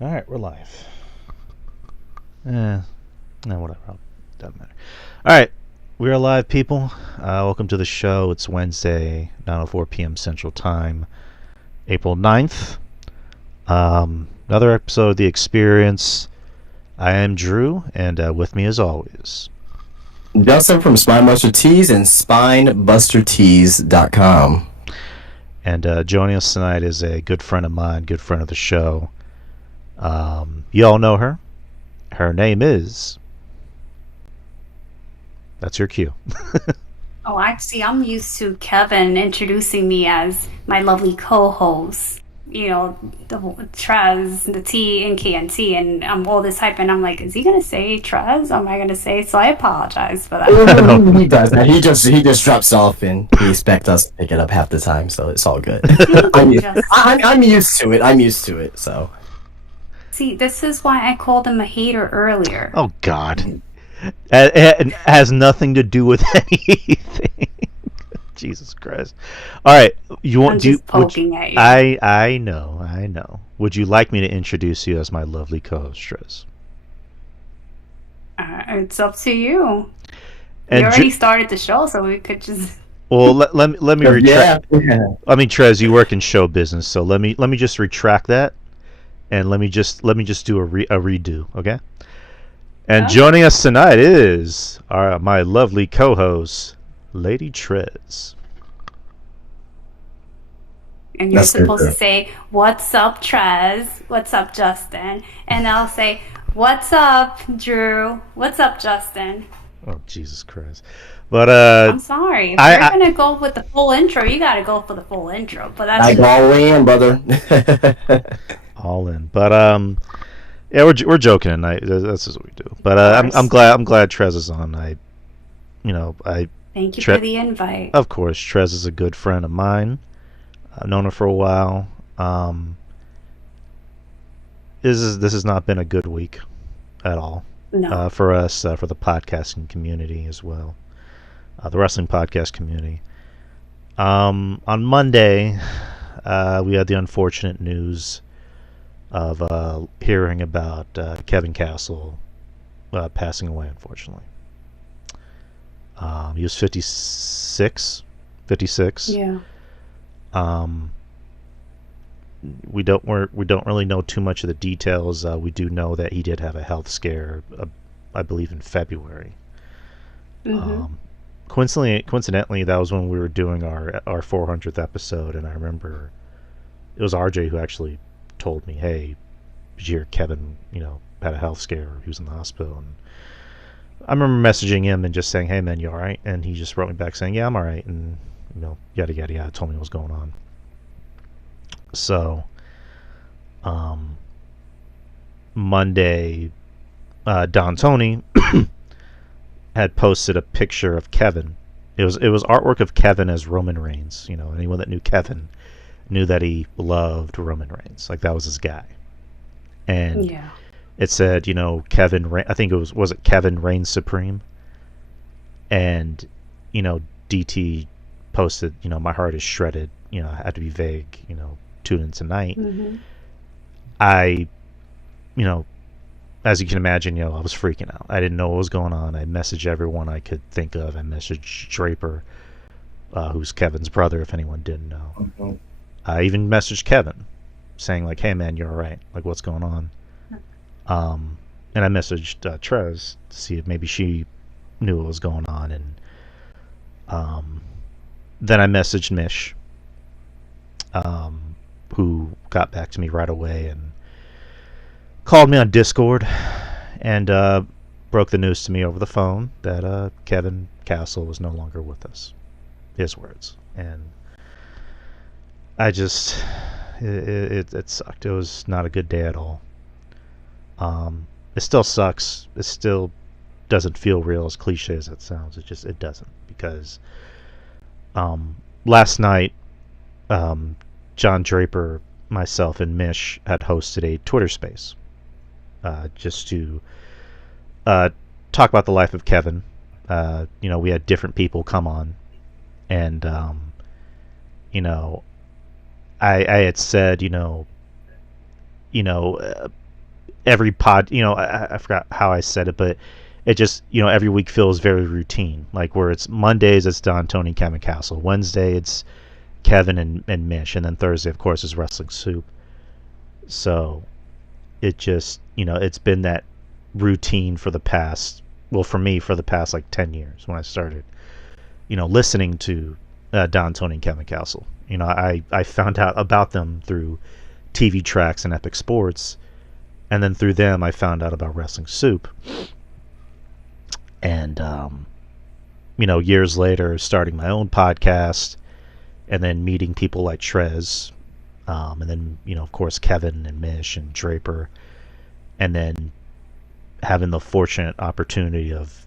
All right, we're live. No, whatever. Doesn't matter. All right, we are live, people. Welcome to the show. It's Wednesday, 9:04 p.m. Central Time, April 9th. Another episode of The Experience. I am Drew, and with me as always. Justin from Spinebuster Tees and SpinebusterTees.com. And joining us tonight is a good friend of mine, good friend of the show. You all know her. Her name is... That's your cue. Oh, actually, I'm used to Kevin introducing me as my lovely co-host. You know, the Trez, the T and KNT, and I'm all this hype, and I'm like, is he gonna say Trez? Am I gonna say? So I apologize for that. He does that. He just drops off and he expects us to pick it up half the time, so it's all good. I'm used to it. I'm used to it. So See, this is why I called him a hater earlier. Oh, God. It has nothing to do with anything. Jesus Christ! All right, you want? I'm Do you, just poking at you. I know. Would you like me to introduce you as my lovely co-host, Trez? It's up to you. We And already started the show, so we could just. well, let me yeah, retract. I mean, Trez, you work in show business, so let me just retract that, and let me just do a redo, okay? And Okay. joining us tonight is my lovely co-host, Lady Trez. And you're that's good. supposed to say, "What's up, Trez? What's up, Justin?" And I'll say, "What's up, Drew? What's up, Justin?" Oh, Jesus Christ! But I'm sorry. If you're I gonna go with the full intro, you gotta go for the full intro. But that's I go just all in, brother. all in. But yeah, we're joking tonight. That's just what we do. But of I'm course. glad Trez is on. I Thank you for Tre- the invite. of course Trez is a good friend of mine. I've known her for a while. This has not been a good week at all No, for us, for the podcasting community as well, the wrestling podcast community. On Monday, we had the unfortunate news of hearing about Kevin Castle passing away, unfortunately. He was 56. 56. yeah, Um, we don't really know too much of the details. We do know that he did have a health scare, I believe in February. hmm Um, coincidentally, that was when we were doing our 400th episode, and I remember it was RJ who actually told me, "Hey, did you hear Kevin? Had a health scare. He was in the hospital." And I remember messaging him and just saying, "Hey, man, you all right?" And he just wrote me back saying, "Yeah, I'm all right," and yada yada yada, told me what was going on. So, um, Monday, Don Tony had posted a picture of Kevin. It was artwork of Kevin as Roman Reigns. Anyone that knew Kevin knew that he loved Roman Reigns. Like that was his guy. And yeah, it said, I think was it Kevin Reigns Supreme? And, DT posted, my heart is shredded. I had to be vague. Tune in tonight. hmm I, you know, as you can imagine, I was freaking out. I didn't know what was going on. I messaged everyone I could think of. I messaged Draper, who's Kevin's brother, if anyone didn't know. I even messaged Kevin, saying like, "Hey man, you're all right. Like, what's going on?" And I messaged Trez to see if maybe she knew what was going on, and um, then I messaged Mish, who got back to me right away and called me on Discord and broke the news to me over the phone that Kevin Castle was no longer with us. His words. And I just, it sucked. It was not a good day at all. It still sucks. It still doesn't feel real, as cliche as it sounds. It doesn't, because last night, John Draper, myself, and Mish had hosted a Twitter space, just to talk about the life of Kevin. We had different people come on, and I had said, every pod, I forgot how I said it, but it just, every week feels very routine. Like where it's Mondays, it's Don, Tony, Kevin Castle. Wednesday, it's Kevin and Mish. And then Thursday, of course, is Wrestling Soup. So it just, it's been that routine for the past, well, for me, for the past like 10 years when I started, listening to Don, Tony, and Kevin Castle. I found out about them through TV Tracks and Epic Sports. And then through them, I found out about Wrestling Soup. And, years later, starting my own podcast, and then meeting people like Trez, and then, of course, Kevin and Mish and Draper, and then having the fortunate opportunity of,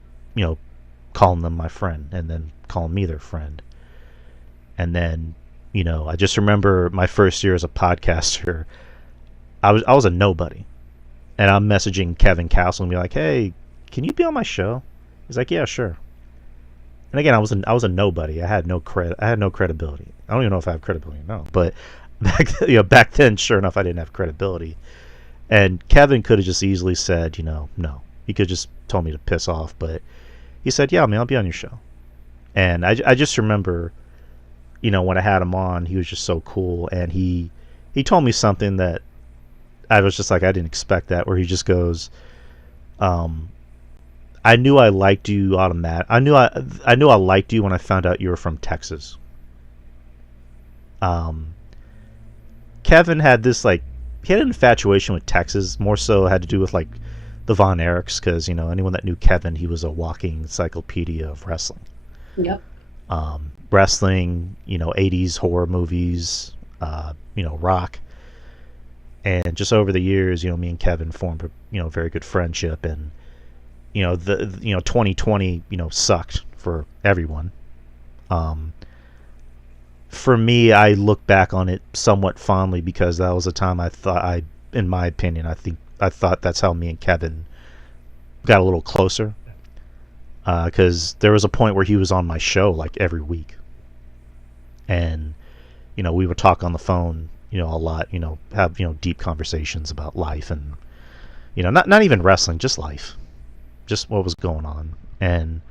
calling them my friend, and then calling me their friend. And then, I just remember my first year as a podcaster, I was a nobody. And I'm messaging Kevin Castle and be like, hey, can you be on my show? He's like, yeah, sure. And again, I was a nobody. I had no credibility. I don't even know if I have credibility now. But back then, sure enough, I didn't have credibility. And Kevin could have just easily said, no. He could have just told me to piss off. But he said, yeah, man, I'll be on your show. And I just remember, when I had him on, he was just so cool. And he told me something that I was just like, I didn't expect that, where he just goes, I knew I liked you I knew I liked you when I found out you were from Texas. Kevin had this he had an infatuation with Texas, more so had to do with the Von Erichs, because anyone that knew Kevin, he was a walking encyclopedia of wrestling. Yep. Wrestling, 80s horror movies, rock. And just over the years, me and Kevin formed a very good friendship, and 2020 sucked for everyone. For me, I look back on it somewhat fondly, because that was a time in my opinion, I thought that's how me and Kevin got a little closer, because there was a point where he was on my show every week, and we would talk on the phone a lot, have deep conversations about life, and not even wrestling, just life, just what was going on. And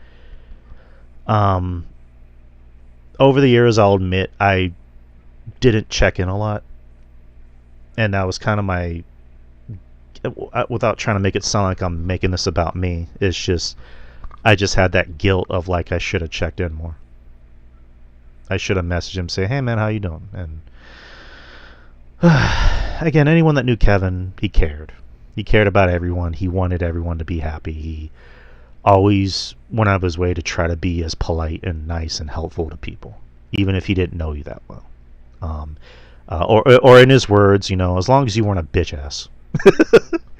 over the years, I'll admit, I didn't check in a lot, and that was kind of my, without trying to make it sound like I'm making this about me, it's just, I just had that guilt of I should have checked in more. I should have messaged him, say, hey man, how you doing? And again, anyone that knew Kevin, he cared. He cared about everyone. He wanted everyone to be happy. He always went out of his way to try to be as polite and nice and helpful to people, even if he didn't know you that well. Or in his words, as long as you weren't a bitch ass.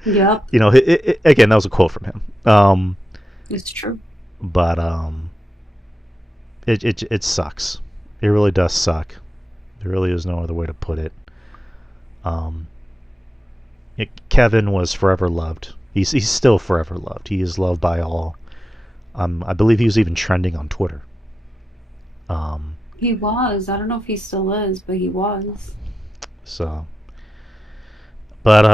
Yep. Again, that was a quote from him. It's true. But it sucks. It really does suck. There really is no other way to put it. Kevin was forever loved. He's still forever loved. He is loved by all. I believe he was even trending on Twitter. He was. I don't know if he still is, but he was. So, but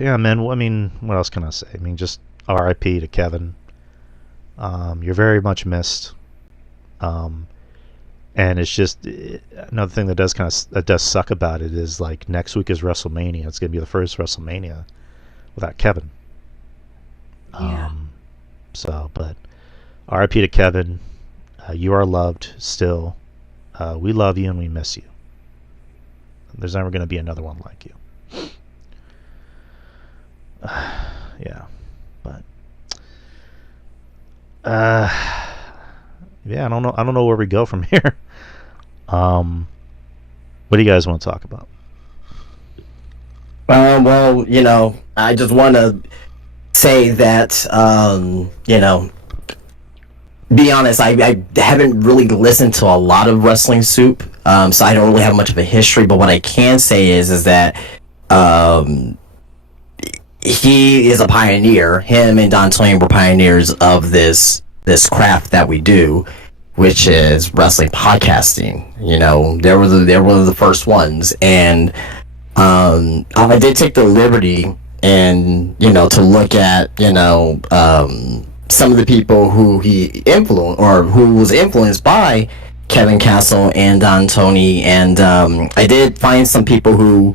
yeah, man. I mean, what else can I say? I mean, just R.I.P. to Kevin. You're very much missed. And it's just another thing that does suck about it is next week is WrestleMania. It's gonna be the first WrestleMania without Kevin. Yeah. So, but R.I.P. to Kevin. You are loved still. We love you and we miss you. There's never gonna be another one like you. Yeah, but yeah, I don't know where we go from here. What do you guys want to talk about? Well, I just want to say that, be honest, I haven't really listened to a lot of Wrestling Soup, so I don't really have much of a history, but what I can say is that, he is a pioneer. Him and Don Twain were pioneers of this craft that we do, which is wrestling podcasting. They were the first ones, and I did take the liberty to look at some of the people who he influenced or who was influenced by Kevin Castle and Don Tony, and I did find some people who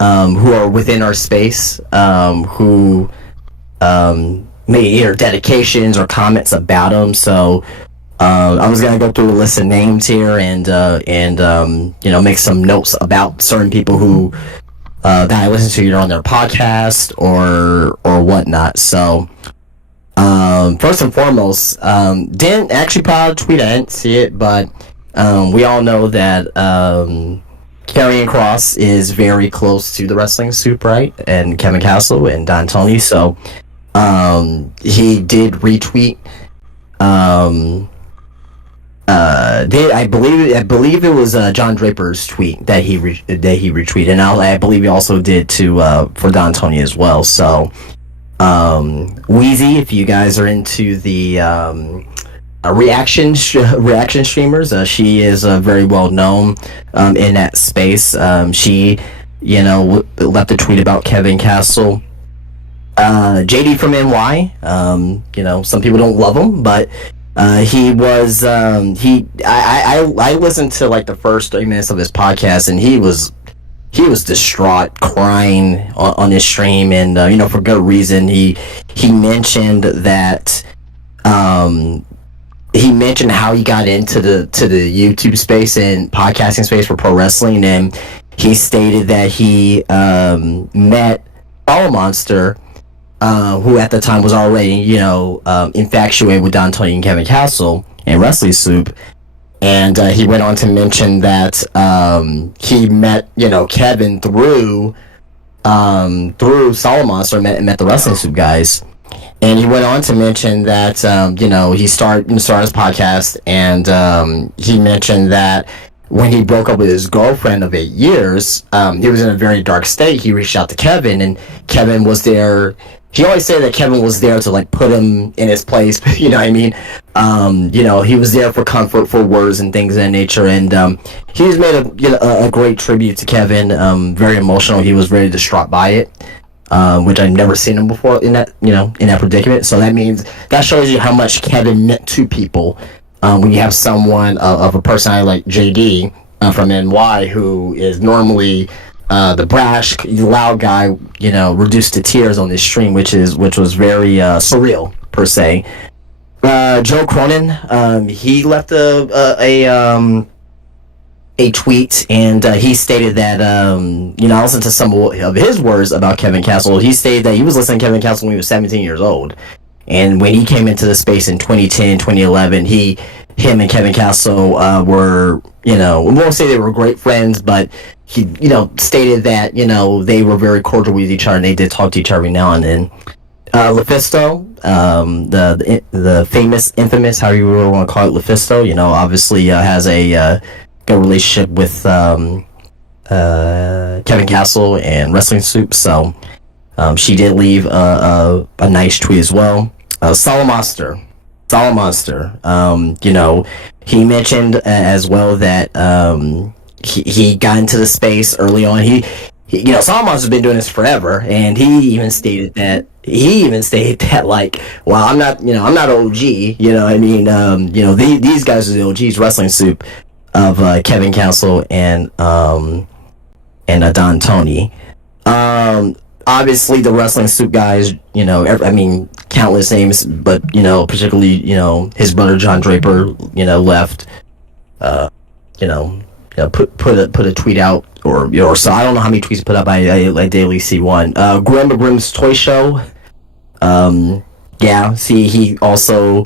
are within our space who made either dedications or comments about him. So I was gonna go through a list of names here and make some notes about certain people who that I listen to either on their podcast or whatnot. So first and foremost, didn't actually put out a tweet. I didn't see it, but we all know that Karrion Kross is very close to the Wrestling Soup, right? And Kevin Castle and Don Tony. So he did retweet. I believe it was John Draper's tweet that he retweeted, and I believe he also did for Don Tony as well. So Wheezy, if you guys are into the reaction streamers, she is very well known in that space. She left a tweet about Kevin Castle. JD from NY, some people don't love him, but he was I listened to like the first 30 minutes of his podcast, and he was distraught, crying on his stream, and for good reason. He mentioned that he mentioned how he got into the YouTube space and podcasting space for pro wrestling, and he stated that he met Follow Monster, who at the time was already, infatuated with Don Tony and Kevin Castle and Wrestling Soup. And he went on to mention that he met, Kevin through Follow Monster, met the Wrestling Soup guys. And he went on to mention that, he started his podcast, and he mentioned that when he broke up with his girlfriend of 8 years, he was in a very dark state. He reached out to Kevin, and Kevin was there. He always said that Kevin was there to like put him in his place. You know what I mean? He was there for comfort, for words and things of that nature. And he's made a great tribute to Kevin. Very emotional. He was very distraught by it, which I've never seen him before in that predicament. So that shows you how much Kevin meant to people. When you have someone of a personality like JD from NY, who is normally the brash, loud guy, reduced to tears on this stream, which was very surreal per se. Joe Cronin, he left a tweet, and he stated that I listened to some of his words about Kevin Castle. He stated that he was listening to Kevin Castle when he was 17 years old, and when he came into the space in 2010, 2011, him and Kevin Castle were, we won't say they were great friends, but he, stated that, they were very cordial with each other, and they did talk to each other every now and then. LuFisto, the infamous, however you really want to call it, LuFisto, obviously has a good relationship with Kevin Castle and Wrestling Soup, so she did leave a nice tweet as well. Solid Monster, he mentioned as well that he got into the space early on. He Solid Monster's been doing this forever, and he even stated that like, well, I'm not OG, these guys are the OGs, Wrestling Soup, of Kevin Castle and Don Tony. Obviously the Wrestling Soup guys, countless names, but particularly his brother John Draper, left, put a tweet out, or so I don't know how many tweets he put up. I daily see one. Grandma Grimm's Toy Show. He also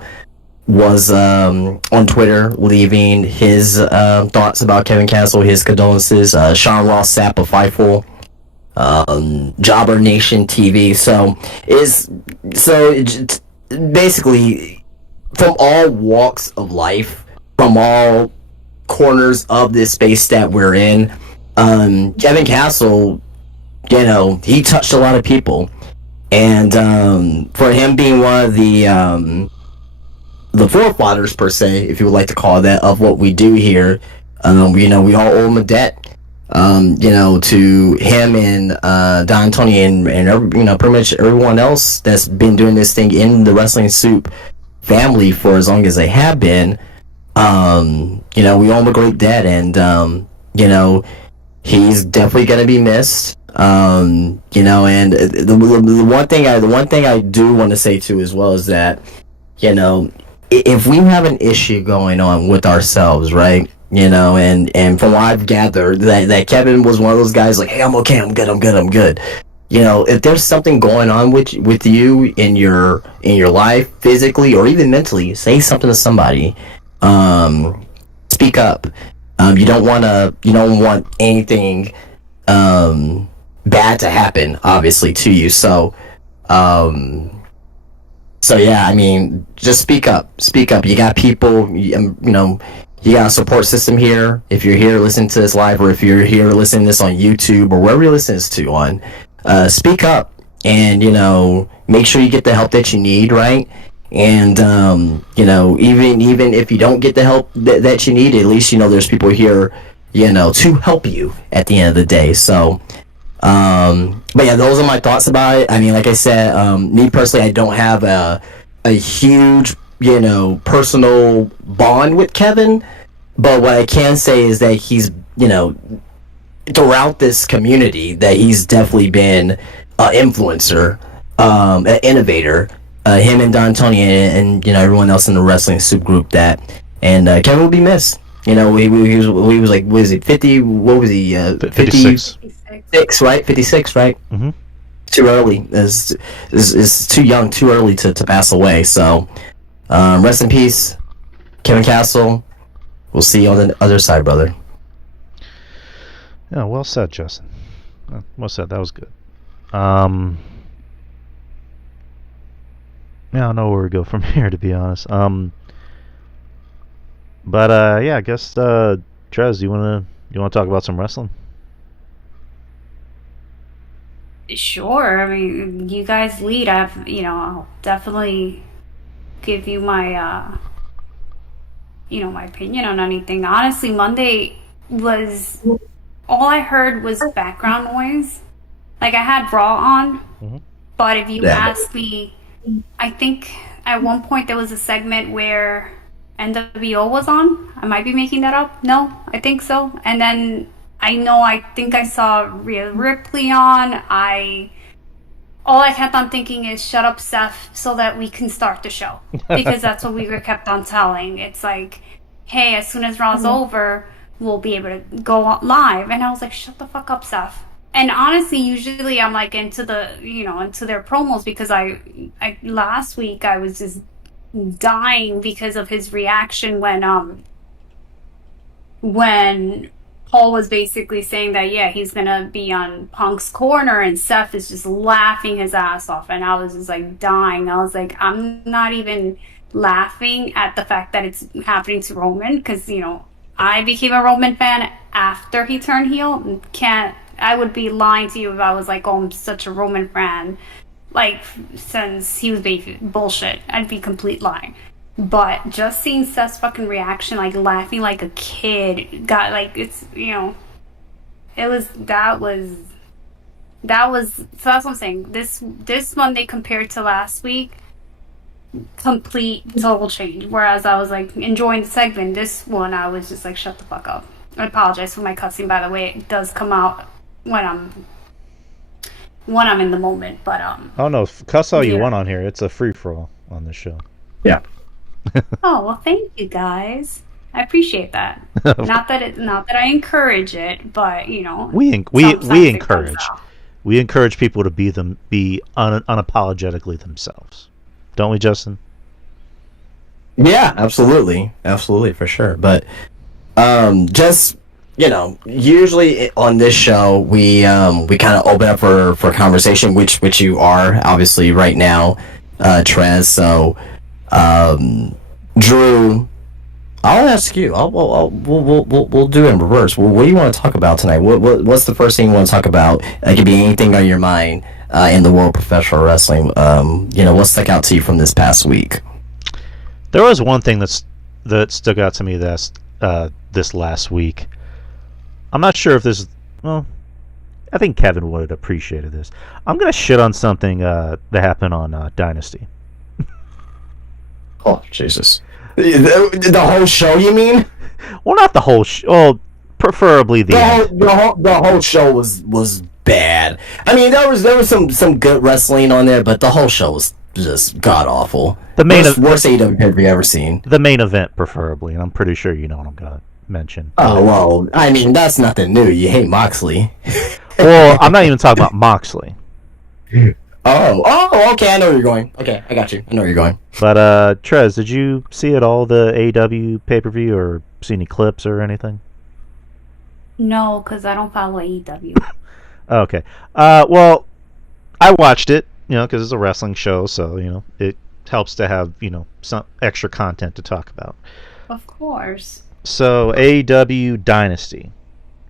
was on Twitter leaving his thoughts about Kevin Castle, his condolences. Sean Ross Sapp of Fightful. Jobber Nation TV. So basically from all walks of life, from all corners of this space that we're in, Kevin Castle, he touched a lot of people, and for him being one of the forefathers per se, if you would like to call it that, of what we do here, we all owe him a debt. to him and Don Tony and pretty much everyone else that's been doing this thing in the Wrestling Soup family for as long as they have been. We owe him a great debt, and he's definitely gonna be missed. And the one thing I do want to say too as well is that, if we have an issue going on with ourselves, right? And from what I've gathered, that Kevin was one of those guys like, hey, I'm okay, I'm good. If there's something going on with you in your life, physically or even mentally, say something to somebody. Speak up. You don't want anything bad to happen, obviously, to you. So yeah, I mean, just speak up. You got people, you got a support system here. If you're here listening to this live, or if you're here listening to this on YouTube or wherever you listen to this on, speak up and, make sure you get the help that you need, right? And, even if you don't get the help that you need, at least, there's people here, to help you at the end of the day. So, but yeah, those are my thoughts about it. I mean, like I said, me personally, I don't have a huge, personal bond with Kevin, but what I can say is that he's, throughout this community, that he's definitely been an influencer, an innovator, him and Don Tony and everyone else in the Wrestling Soup group and Kevin will be missed. He was like, what is it, 50, what was he, 56. 56, right? 56, right? Mm-hmm. Too early. Is too young, too early to pass away. So, rest in peace, Kevin Castle. We'll see you on the other side, brother. Yeah, well said, Justin. Well said. That was good. Yeah, I don't know where we go from here, to be honest. But yeah, I guess Trez, you wanna talk about some wrestling? Sure. I mean, you guys lead. I'll definitely give you my, my opinion on anything. Honestly, Monday was, all I heard was background noise. Like, I had Raw on, but if you ask me, I think at one point there was a segment where NWO was on. I might be making that up. No, I think so. And then I think I saw Rhea Ripley on. All I kept on thinking is, shut up, Seth, so that we can start the show. Because that's what we were kept on telling. It's like, hey, as soon as Raw's over, we'll be able to go live. And I was like, shut the fuck up, Seth. And honestly, usually I'm like into their promos, because I last week I was just dying because of his reaction when Paul was basically saying that, yeah, he's gonna be on Punk's corner, and Seth is just laughing his ass off, and I was just like dying. I was like, I'm not even laughing at the fact that it's happening to Roman, because I became a Roman fan after he turned heel. I would be lying to you if I was like, oh, I'm such a Roman fan, like, since he was bullshit. I'd be complete lying. But just seeing Seth's fucking reaction, like laughing like a kid, got like, it's, that was so that's what I'm saying. This Monday compared to last week, complete total change. Whereas I was like enjoying the segment, this one I was just like, shut the fuck up. I apologize for my cussing, by the way. It does come out when I'm in the moment, but Oh no, cuss all you want on here. It's a free for all on this show. Yeah. Oh well, thank you guys. I appreciate that. Not that I encourage it, but we encourage people to be unapologetically themselves, don't we, Justin? Yeah, absolutely, for sure. But just usually on this show we kind of open up for conversation, which you are obviously right now, Trez. So, Drew, I'll ask you. We'll do it in reverse. What do you want to talk about tonight? What's the first thing you want to talk about? It could be anything on your mind in the world of professional wrestling. What stuck out to you from this past week? There was one thing that stuck out to me this last week. I'm not sure if this well, I think Kevin would have appreciated this. I'm gonna shit on something that happened on Dynasty. Oh Jesus! The whole show, you mean? Well, not the whole. Well, preferably the end. The whole show was bad. I mean, there was some good wrestling on there, but the whole show was just god awful. The main worst AEW have you ever seen? The main event, preferably, and I'm pretty sure you know what I'm gonna mention. Oh well, I mean that's nothing new. You hate Moxley. Well, I'm not even talking about Moxley. Oh, okay. I know where you're going. Okay, I got you. I know where you're going. But Trez, did you see at all the AEW pay-per-view or see any clips or anything? No, because I don't follow AEW. Okay. Well, I watched it, because it's a wrestling show, so it helps to have some extra content to talk about. Of course. So AEW Dynasty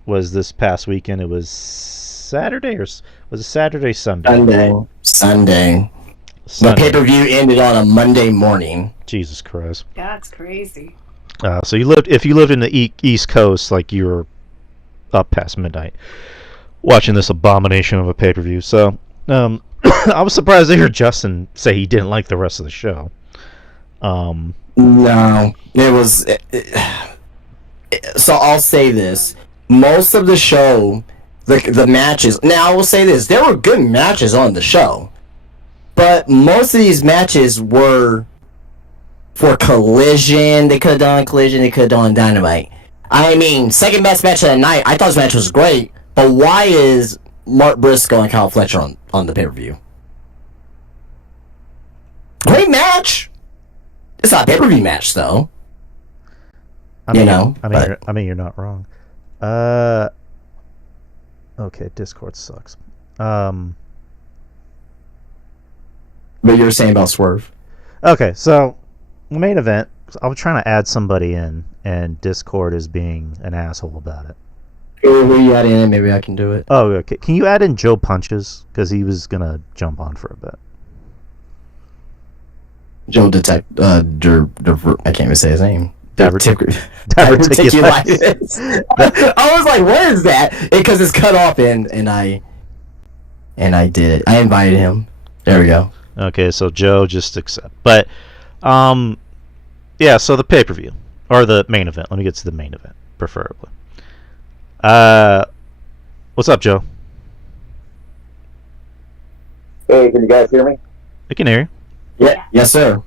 was this past weekend. It was Saturday or was it Saturday, Sunday? Sunday. The pay-per-view ended on a Monday morning. Jesus Christ. That's crazy. So if you lived in the East Coast, like you were up past midnight watching this abomination of a pay-per-view. So I was surprised to hear Justin say he didn't like the rest of the show. No, it was. So I'll say this: most of the show, the matches. Now I will say this: there were good matches on the show, but most of these matches were for Collision. They could have done Collision. They could have done Dynamite. I mean, second best match of the night. I thought this match was great, but why is Mark Briscoe and Kyle Fletcher on the pay-per-view? Great match. It's not a pay-per-view match though. I mean, you're not wrong. Okay, Discord sucks. But you're saying about Swerve. Okay, so the main event. I was trying to add somebody in, and Discord is being an asshole about it. Who you add in? Maybe I can do it. Oh, okay. Can you add in Joe Punches? Because he was gonna jump on for a bit. Joe I can't even say his name. Diverticulitis. I was like, what is that? Because it's cut off and I did it. I invited him. There we go. Okay, so Joe just accept. But yeah, so the pay-per-view or the main event. Let me get to the main event, preferably. What's up, Joe? Hey, can you guys hear me? I can hear you. Yeah, yes, sir.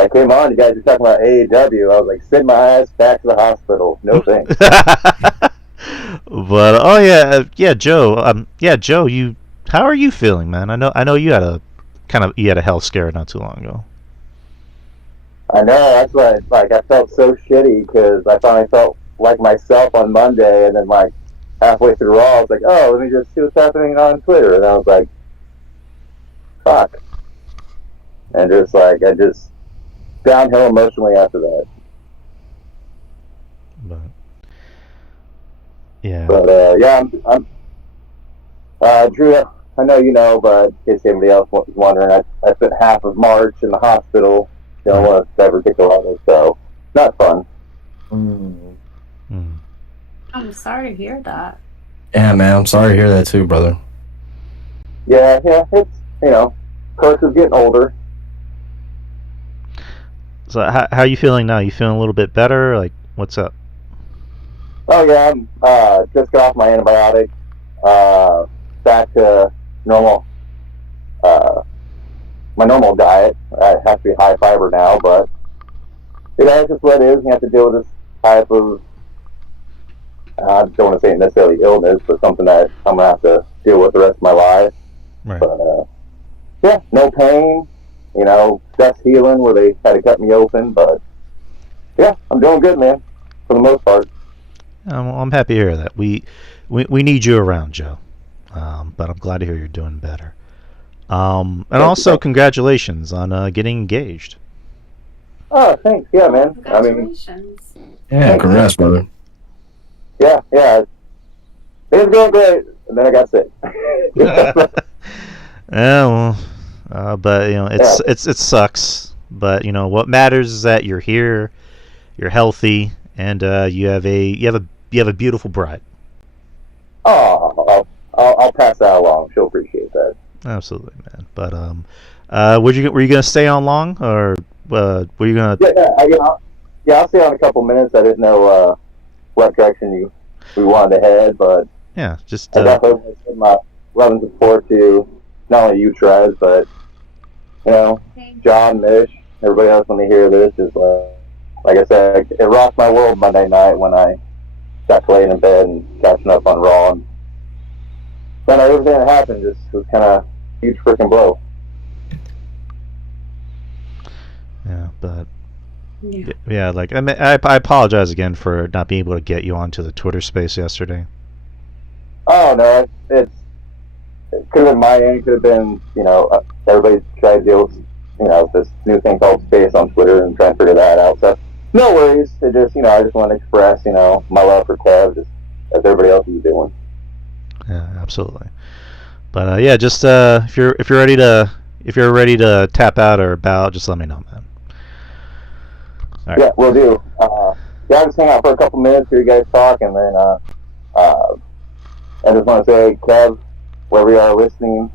I came on, you guys were talking about AEW. I was like, send my ass back to the hospital. No thanks. But Joe. Joe. How are you feeling, man? I know you had a health scare not too long ago. I know, that's why I felt so shitty because I finally felt like myself on Monday, and then halfway through Raw, I was like, oh, let me just see what's happening on Twitter, and I was like, fuck, and I just downhill emotionally after that. But yeah. But I'm Drew. I know you know, but in case anybody else was wondering, I spent half of March in the hospital. With diverticulitis, so not fun. I'm sorry to hear that. Yeah, man, I'm sorry to hear that too, brother. Yeah, it's Kurt is getting older. So how are you feeling now? You feeling a little bit better? Like, what's up? Oh yeah, I'm just got off my antibiotic. Back to normal. My normal diet. I have to be high fiber now, but it's just what it is. You have to deal with this type of, I don't want to say necessarily illness, but something that I'm going to have to deal with the rest of my life. Right. But, no pain, just healing where they had to cut me open, but, yeah, I'm doing good, man, for the most part. I'm happy to hear that. We need you around, Joe, but I'm glad to hear you're doing better. And also, congratulations on getting engaged. Oh, thanks. Yeah, man. Congratulations. Yeah, congrats, brother. Yeah. Things going great, and then I got sick. Yeah, well, but it sucks. But what matters is that you're here, you're healthy, and you have a beautiful bride. I'll pass that along. She'll appreciate that. Absolutely, man. But were you gonna stay on long, or were you gonna? I'll stay on a couple minutes. I didn't know what direction we wanted to head, but Yeah, just. I definitely want to send my love and support to not only you, Trez, but John, Mish, everybody else when they hear this. Just like I said, it rocked my world Monday night when I got laying in bed and catching up on Raw, and then everything that happened just was kind of huge freaking blow. Yeah, but yeah, like I mean, I apologize again for not being able to get you onto the Twitter space yesterday. Oh no, it could have been my end. It could have been everybody's trying to deal with this new thing called space on Twitter and trying to figure that out. So no worries. It just I just want to express my love for Kev, just as everybody else is doing. Yeah, absolutely. But yeah, just if you're ready to tap out or bow, just let me know, man. All right. Yeah, we'll do. I'll just hang out for a couple minutes, hear you guys talk, and then I just want to say, Kev, wherever you are listening,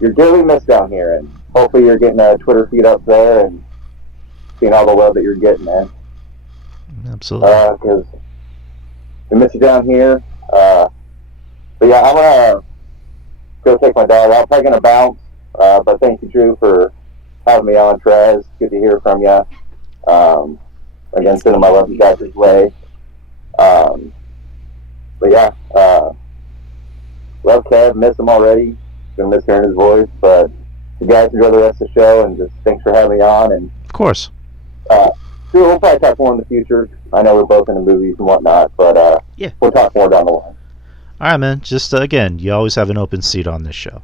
you're dearly missed down here, and hopefully you're getting a Twitter feed up there and seeing all the love that you're getting, man. Absolutely. Because we miss you down here. But yeah, I'm gonna go take my dog out. Probably gonna bounce. But thank you, Drew, for having me on. Trez, good to hear from you. Again, sending my love you guys' way. But yeah, love Kev, miss him already. Gonna miss hearing his voice. But you guys enjoy the rest of the show, and just thanks for having me on. And of course. Drew, we'll probably talk more in the future. I know we're both into movies and whatnot, but yeah, we'll talk more down the line. All right, man. Just again, you always have an open seat on this show.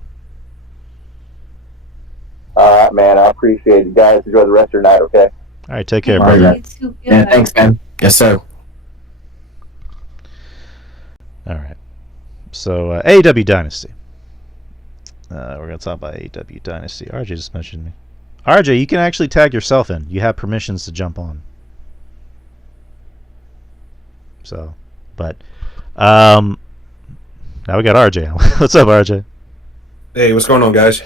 All right, man. I appreciate it. You guys enjoy the rest of your night, okay? All right, take care, All right, brother. man. Yeah, thanks, man. Yes, sir. All right. So AEW Dynasty. We're gonna talk about AEW Dynasty. RJ just mentioned me. RJ, you can actually tag yourself in. You have permissions to jump on. So, but now we got RJ. What's up, RJ? Hey, what's going on, guys?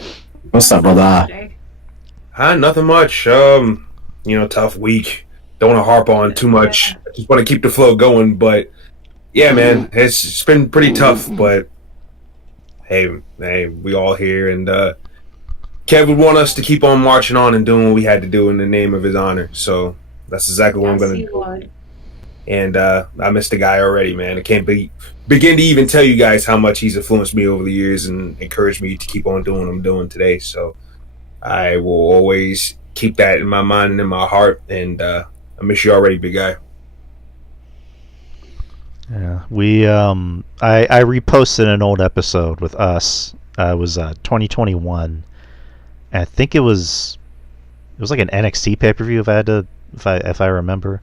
What's up, brother? Nothing much. Tough week. Don't want to harp on too much. I just want to keep the flow going. But yeah, man, it's been pretty tough. But hey, we all here, and Kev would want us to keep on marching on and doing what we had to do in the name of his honor. So that's exactly what I'm going to do. And I missed the guy already, man. I can't begin to even tell you guys how much he's influenced me over the years and encouraged me to keep on doing what I'm doing today. So I will always keep that in my mind and in my heart. And I miss you already, big guy. Yeah, we I reposted an old episode with us. It was 2021. And I think it was like an NXT pay-per-view if I remember.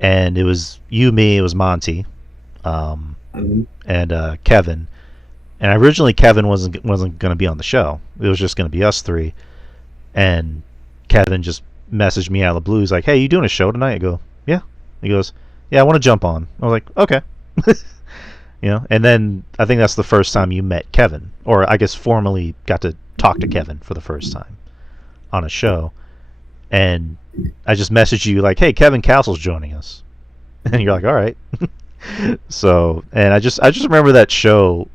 And it was you, me, it was Monty, and Kevin. And originally Kevin wasn't going to be on the show. It was just going to be us three. And Kevin just messaged me out of the blue. He's like, "Hey, you doing a show tonight?" I go, "Yeah." He goes, "Yeah, I want to jump on." I was like, "Okay." And then I think that's the first time you met Kevin, or I guess formally got to talk to Kevin for the first time on a show. And I just messaged you like, "Hey, Kevin Castle's joining us," and you're like, "All right." So, and I just remember that show.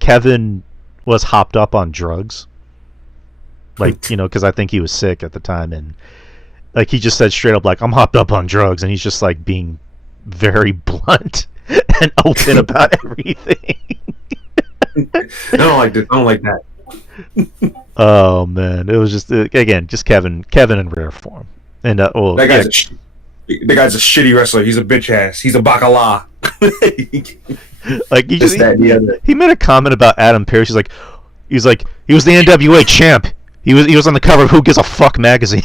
Kevin was hopped up on drugs, like because I think he was sick at the time, and like he just said straight up like, "I'm hopped up on drugs," and he's just like being very blunt and open about everything. I don't like this. I don't like that. Oh man, it was just again just Kevin in rare form, and that guy's the guy's a shitty wrestler. He's a bitch ass. He's a bacala. Like he made a comment about Adam Pearce. He's like he was the NWA champ. He was on the cover of Who Gives a Fuck magazine.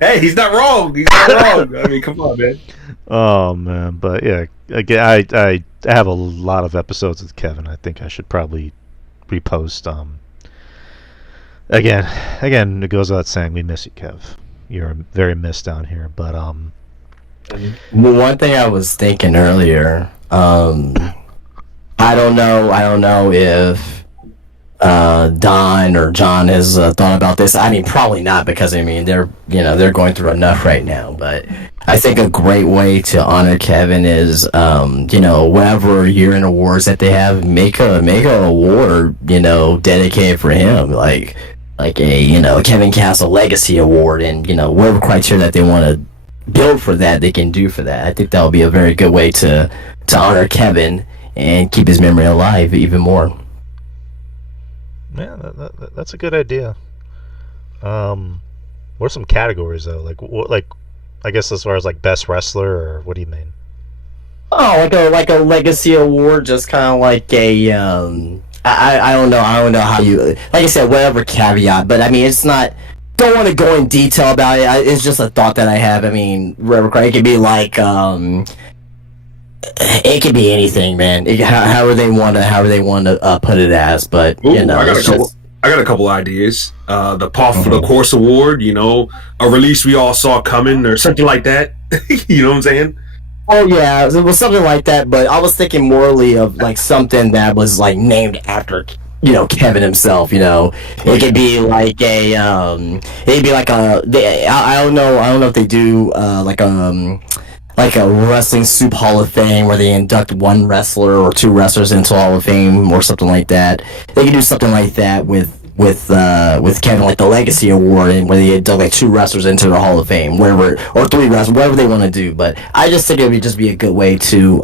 Hey, he's not wrong. I mean, come on, man. Oh man, but yeah, again, I have a lot of episodes with Kevin. I think I should probably repost. Again, it goes without saying we miss you, Kev. You're very missed down here. But Well, one thing I was thinking earlier, I don't know if Don or John has thought about this. I mean, probably not, because I mean they're going through enough right now. But I think a great way to honor Kevin is whatever year-end awards that they have, make a award dedicated for him, like a Kevin Castle Legacy Award, and whatever criteria that they want to build for that, they can do for that. I think that would be a very good way to honor Kevin and keep his memory alive even more. Yeah, that's a good idea. What are some categories though? Like I guess as far as like best wrestler, or what do you mean? Oh, like a legacy award, just kind of like a I don't know how you, like I said, whatever caveat, but I mean it's not. Don't want to go in detail about it. It's just a thought that I have. I mean, it could be like it could be anything, man. However they want to put it as, but Ooh, I got a couple ideas. The Paw for the Course Award, a release we all saw coming, or something like that. You know what I'm saying? Oh yeah, it was something like that. But I was thinking morely of like something that was like named after Kevin himself. It could be like it'd be like I don't know if they do like a wrestling soup Hall of Fame where they induct one wrestler or two wrestlers into Hall of Fame or something like that. They could do something like that with Kevin, like the Legacy Award, and where they induct like two wrestlers into the Hall of Fame, whatever, or three wrestlers, whatever they want to do. But I just think it would just be a good way to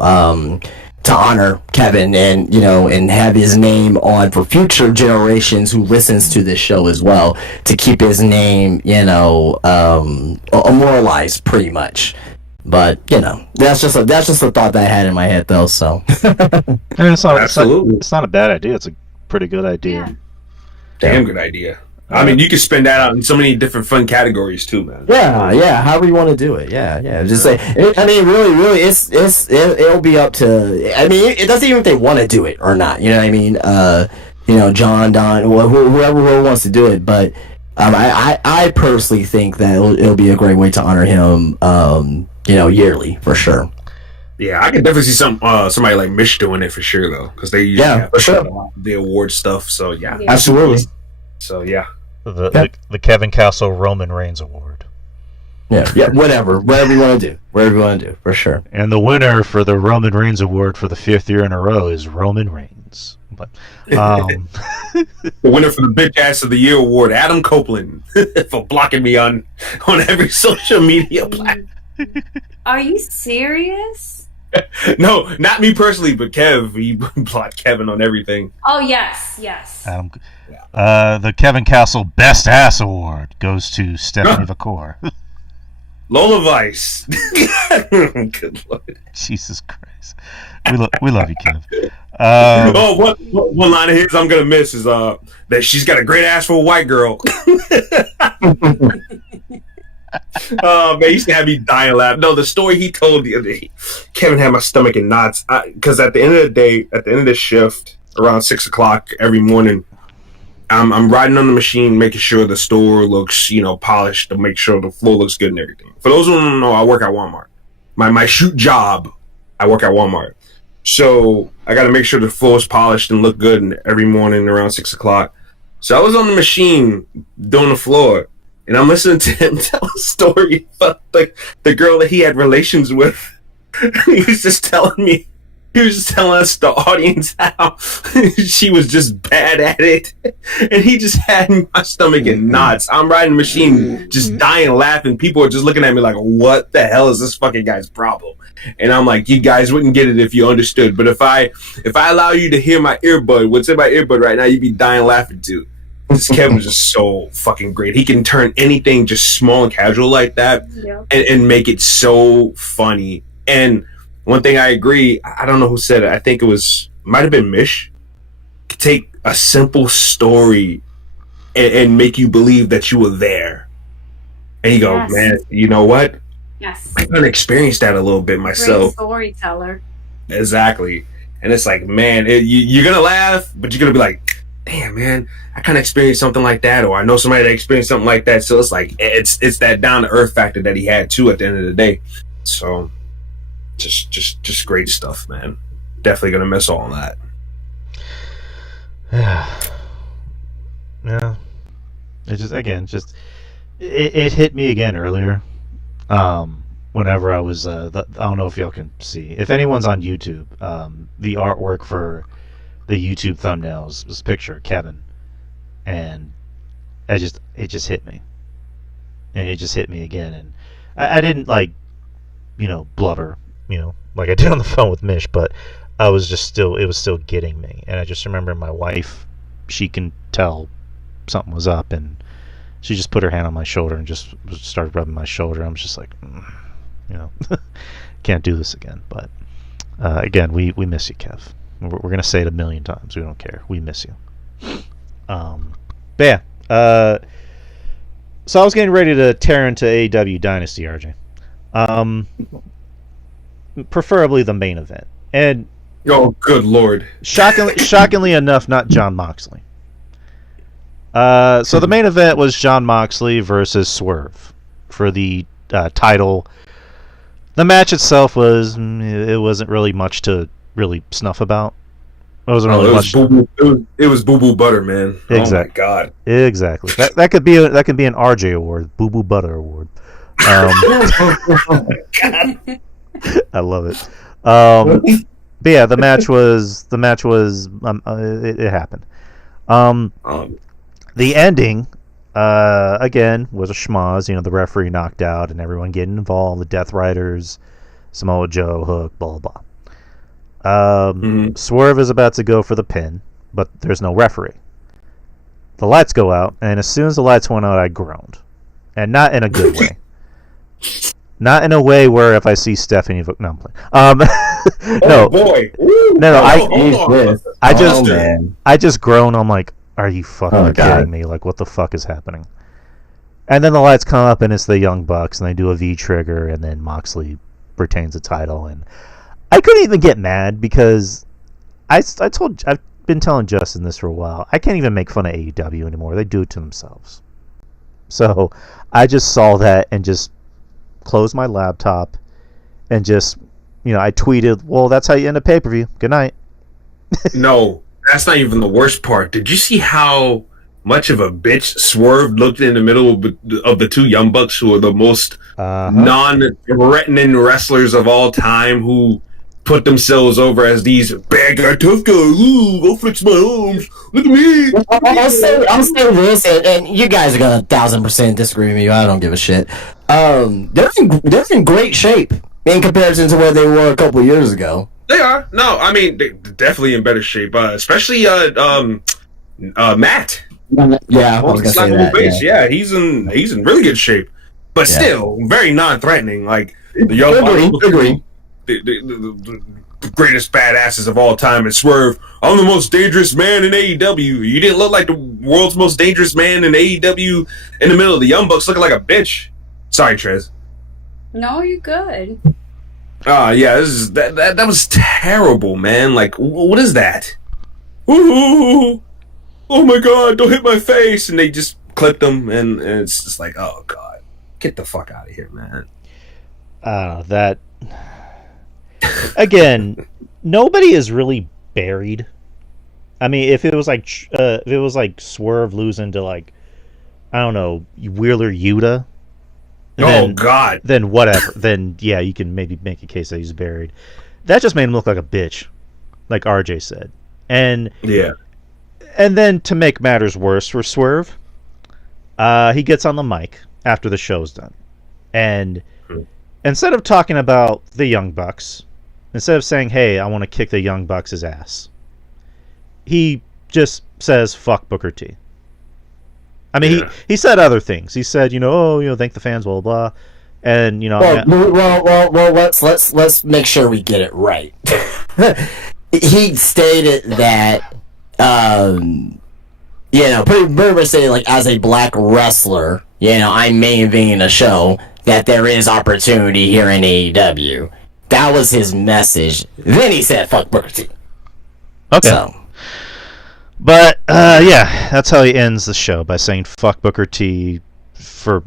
honor Kevin and have his name on for future generations who listens to this show as well, to keep his name immortalized pretty much. But that's just a thought that I had in my head, though. So it's not a bad idea. It's a pretty good idea. Yeah. Damn good idea. I mean, you can spend that out in so many different fun categories too, man. Yeah. However you want to do it. Yeah. Just like, I mean, really, it'll be up to. I mean, it doesn't even if they want to do it or not. You know what I mean? John, Don, whoever wants to do it. But I personally think that it'll be a great way to honor him. Yearly for sure. Yeah, I can definitely see somebody like Mish doing it for sure though, because they usually have for sure the award stuff. So yeah. Absolutely. So yeah, the Kevin Castle Roman Reigns Award. Yeah, whatever you want to do, for sure. And the winner for the Roman Reigns Award for the 5th year in a row is Roman Reigns. But the winner for the Bitch Ass of the Year Award, Adam Copeland, for blocking me on every social media platform. Are you serious? No, not me personally, but Kev. He blocked Kevin on everything. Oh yes. The Kevin Castle Best Ass Award goes to Stephanie Vakor. Lola Vice. Good Lord. Jesus Christ. We love you, Kev. One line of his I'm gonna miss is that she's got a great ass for a white girl. Man, he used to have me dying laughing. No, the story he told the other day, Kevin had my stomach in knots. Because at the end of the day, at the end of the shift, around 6 o'clock every morning, I'm riding on the machine, making sure the store looks, polished, to make sure the floor looks good and everything. For those who don't know, I work at Walmart. My shoot job, I work at Walmart. So I got to make sure the floor is polished and look good every morning around 6 o'clock. So I was on the machine doing the floor. And I'm listening to him tell a story about the girl that he had relations with. He was just telling us, the audience, how she was just bad at it. And he just had my stomach in knots. I'm riding the machine, just dying laughing. People are just looking at me like, what the hell is this fucking guy's problem? And I'm like, you guys wouldn't get it if you understood. But if I allow you to hear my earbud, what's in my earbud right now, you'd be dying laughing too. This Kevin was just so fucking great. He can turn anything just small and casual like that and make it so funny. And one thing I agree, I don't know who said it. I think might have been Mish. Take a simple story and make you believe that you were there. And you go, man, you know what? Yes. I kind of experienced that a little bit myself. Great storyteller. Exactly. And it's like, man, you're going to laugh, but you're going to be like, damn, man, I kind of experienced something like that, or I know somebody that experienced something like that. So it's like, it's that down to earth factor that he had too at the end of the day. So, just great stuff, man. Definitely gonna miss all that. Yeah. It just it hit me again earlier. Whenever I was I don't know if y'all can see. If anyone's on YouTube, the artwork for the YouTube thumbnails was a picture of Kevin, and it just hit me, and it just hit me again, and I didn't like, blubber, like I did on the phone with Mish, but it was still getting me, and I just remember my wife, she can tell something was up, and she just put her hand on my shoulder and just started rubbing my shoulder. I'm just like, can't do this again. But again, we miss you, Kev. We're gonna say it 1,000,000 times. We don't care. We miss you. But yeah. So I was getting ready to tear into AEW Dynasty, RJ. Preferably the main event, and oh, good lord! Shockingly enough, not Jon Moxley. So the main event was Jon Moxley versus Swerve for the title. The match itself it wasn't really much to really snuff about. It wasn't really much. It was Boo Boo Butter, man. Exactly. Oh my god. Exactly. That could be an RJ award, Boo Boo Butter award. I love it. But yeah, the match was it happened. The ending again was a schmoz. The referee knocked out and everyone getting involved. The Death Riders, Samoa Joe, Hook, blah blah blah. Swerve is about to go for the pin, but there's no referee. The lights go out, and as soon as the lights went out, I groaned, and not in a good way. Not in a way where if I see Stephanie, no, I'm playing. No, oh boy, no, Man. I just groan. I'm like, are you fucking kidding me? Like, what the fuck is happening? And then the lights come up, and it's the Young Bucks, and they do a V trigger, and then Moxley retains the title. And I couldn't even get mad because I've been telling Justin this for a while. I can't even make fun of AEW anymore. They do it to themselves. So I just saw that and just closed my laptop and just, I tweeted, well, that's how you end a pay-per-view. Good night. No, that's not even the worst part. Did you see how much of a bitch Swerve looked in the middle of the two Young Bucks, who are the most non-threatening wrestlers of all time, who put themselves over as these bad guy, tough guy, ooh, go flex my arms, look at me. I'll say this, and you guys are gonna 1,000% disagree with me. I don't give a shit. They're in great shape in comparison to where they were a couple of years ago. They are. No, I mean, they're definitely in better shape, especially Matt. Yeah, I was gonna say that. Yeah, he's in really good shape, but still very non-threatening. Like the Young Bucks, the greatest badasses of all time, and Swerve, I'm the most dangerous man in AEW. You didn't look like the world's most dangerous man in AEW in the middle of the Young Bucks looking like a bitch. Sorry, Trez. No, you're good. Yeah, that was terrible, man. Like, what is that? Ooh, oh my god, don't hit my face. And they just clipped them, and it's just like, oh god, get the fuck out of here, man. That again, nobody is really buried. I mean, if it was like Swerve losing to, like, I don't know, Wheeler Yuta, God, then whatever. Then yeah, you can maybe make a case that he's buried. That just made him look like a bitch, like RJ said. And yeah, and then to make matters worse for Swerve, he gets on the mic after the show's done, and instead of talking about the Young Bucks, instead of saying, hey, I want to kick the Young Bucks' ass, he just says, fuck Booker T. I mean, he said other things. He said, thank the fans, blah, blah, blah. And, Well, let's make sure we get it right. He stated that, pretty much saying, like, as a black wrestler, I'm main eventing a show, that there is opportunity here in AEW. That was his message. Then he said, fuck Booker T. Okay. So. But, yeah, that's how he ends the show, by saying fuck Booker T for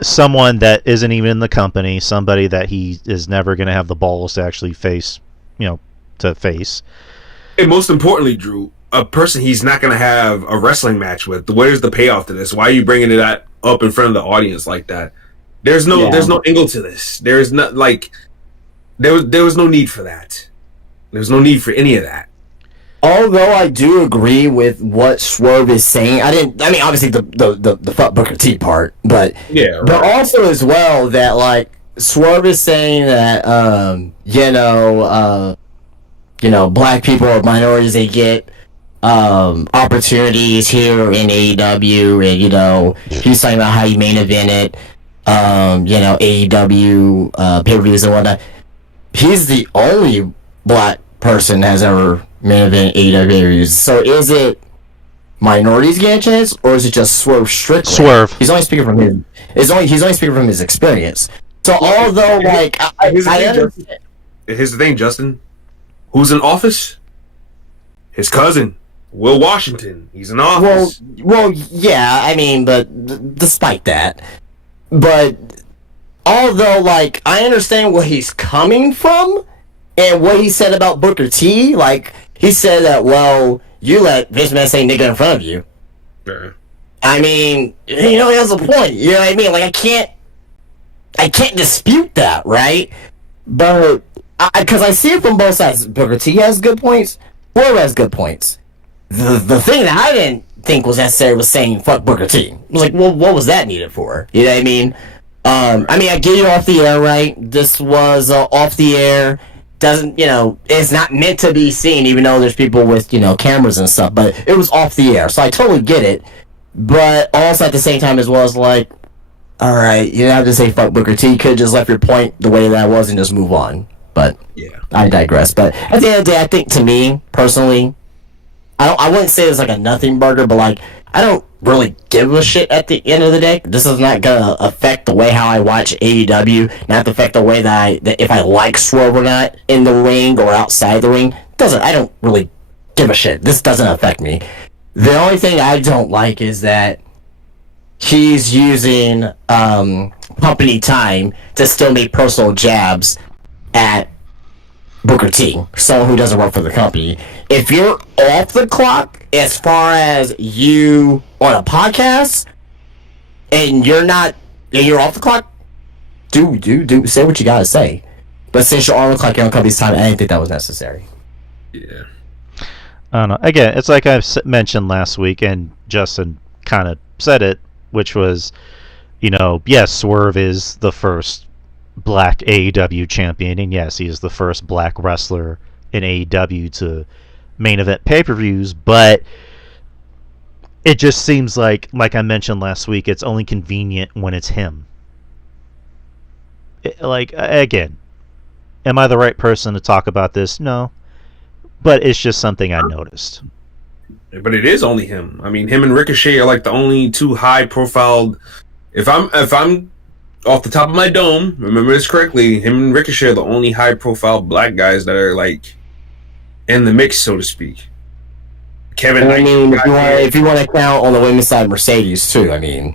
someone that isn't even in the company, somebody that he is never going to have the balls to actually face, to face. And most importantly, Drew, a person he's not going to have a wrestling match with. Where's the payoff to this? Why are you bringing it up in front of the audience like that? There's no angle to this. There's not there was no need for that. There's no need for any of that. Although I do agree with what Swerve is saying, obviously the fuck Booker T part, but yeah, right. But also as well that like Swerve is saying that black people or minorities, they get opportunities here in AEW, and he's talking about how he main evented AEW pay-per-views and whatnot. He's the only black person has ever main event AEW pay-per-views. So is it minorities getting a chance, or is it just Swerve strictly? Swerve. He's only speaking from his experience. So although like here's the thing, Justin. Who's in office? His cousin, Will Washington. He's in office. Well, yeah. But despite that, but although like I understand where he's coming from and what he said about Booker T, like he said that you let Vince McMahon say nigga in front of you. Yeah. He has a point. You know what I mean? Like I can't dispute that, right? But because I see it from both sides. Booker T has good points. Swerve has good points. The thing that I didn't think was necessary was saying fuck Booker T. I was like, well, what was that needed for? You know what I mean? I get you off the air, right? This was off the air. Doesn't it's not meant to be seen, even though there's people with cameras and stuff. But it was off the air, so I totally get it. But also at the same time as well as like, all right, you don't have to say fuck Booker T. You could have just left your point the way that was and just move on. But yeah, I digress. But at the end of the day, I think to me personally, I wouldn't say it's like a nothing burger, but like I don't really give a shit at the end of the day. This is not gonna affect the way how I watch AEW, not affect the way that if I like Swerve or not in the ring or outside the ring. I don't really give a shit. This doesn't affect me. The only thing I don't like is that he's using company time to still make personal jabs at Booker T, someone who doesn't work for the company. If you're off the clock as far as you on a podcast and you're off the clock, do say what you gotta say. But since you're on the clock, you're on company's time, I didn't think that was necessary. Yeah. I don't know. Again, it's like I mentioned last week, and Justin kind of said it, which was, yes, Swerve is the first black AEW champion, and yes, he is the first black wrestler in AEW to main event pay-per-views, but it just seems like I mentioned last week, it's only convenient when it's him. Again, am I the right person to talk about this? No. But it's just something I noticed. But it is only him. Him and Ricochet are like the only two high-profile. If I'm off the top of my dome, remember this correctly, him and Ricochet are the only high-profile black guys that are like in the mix, so to speak. Kevin Knight. If you want to count on the women's side, Mercedes too.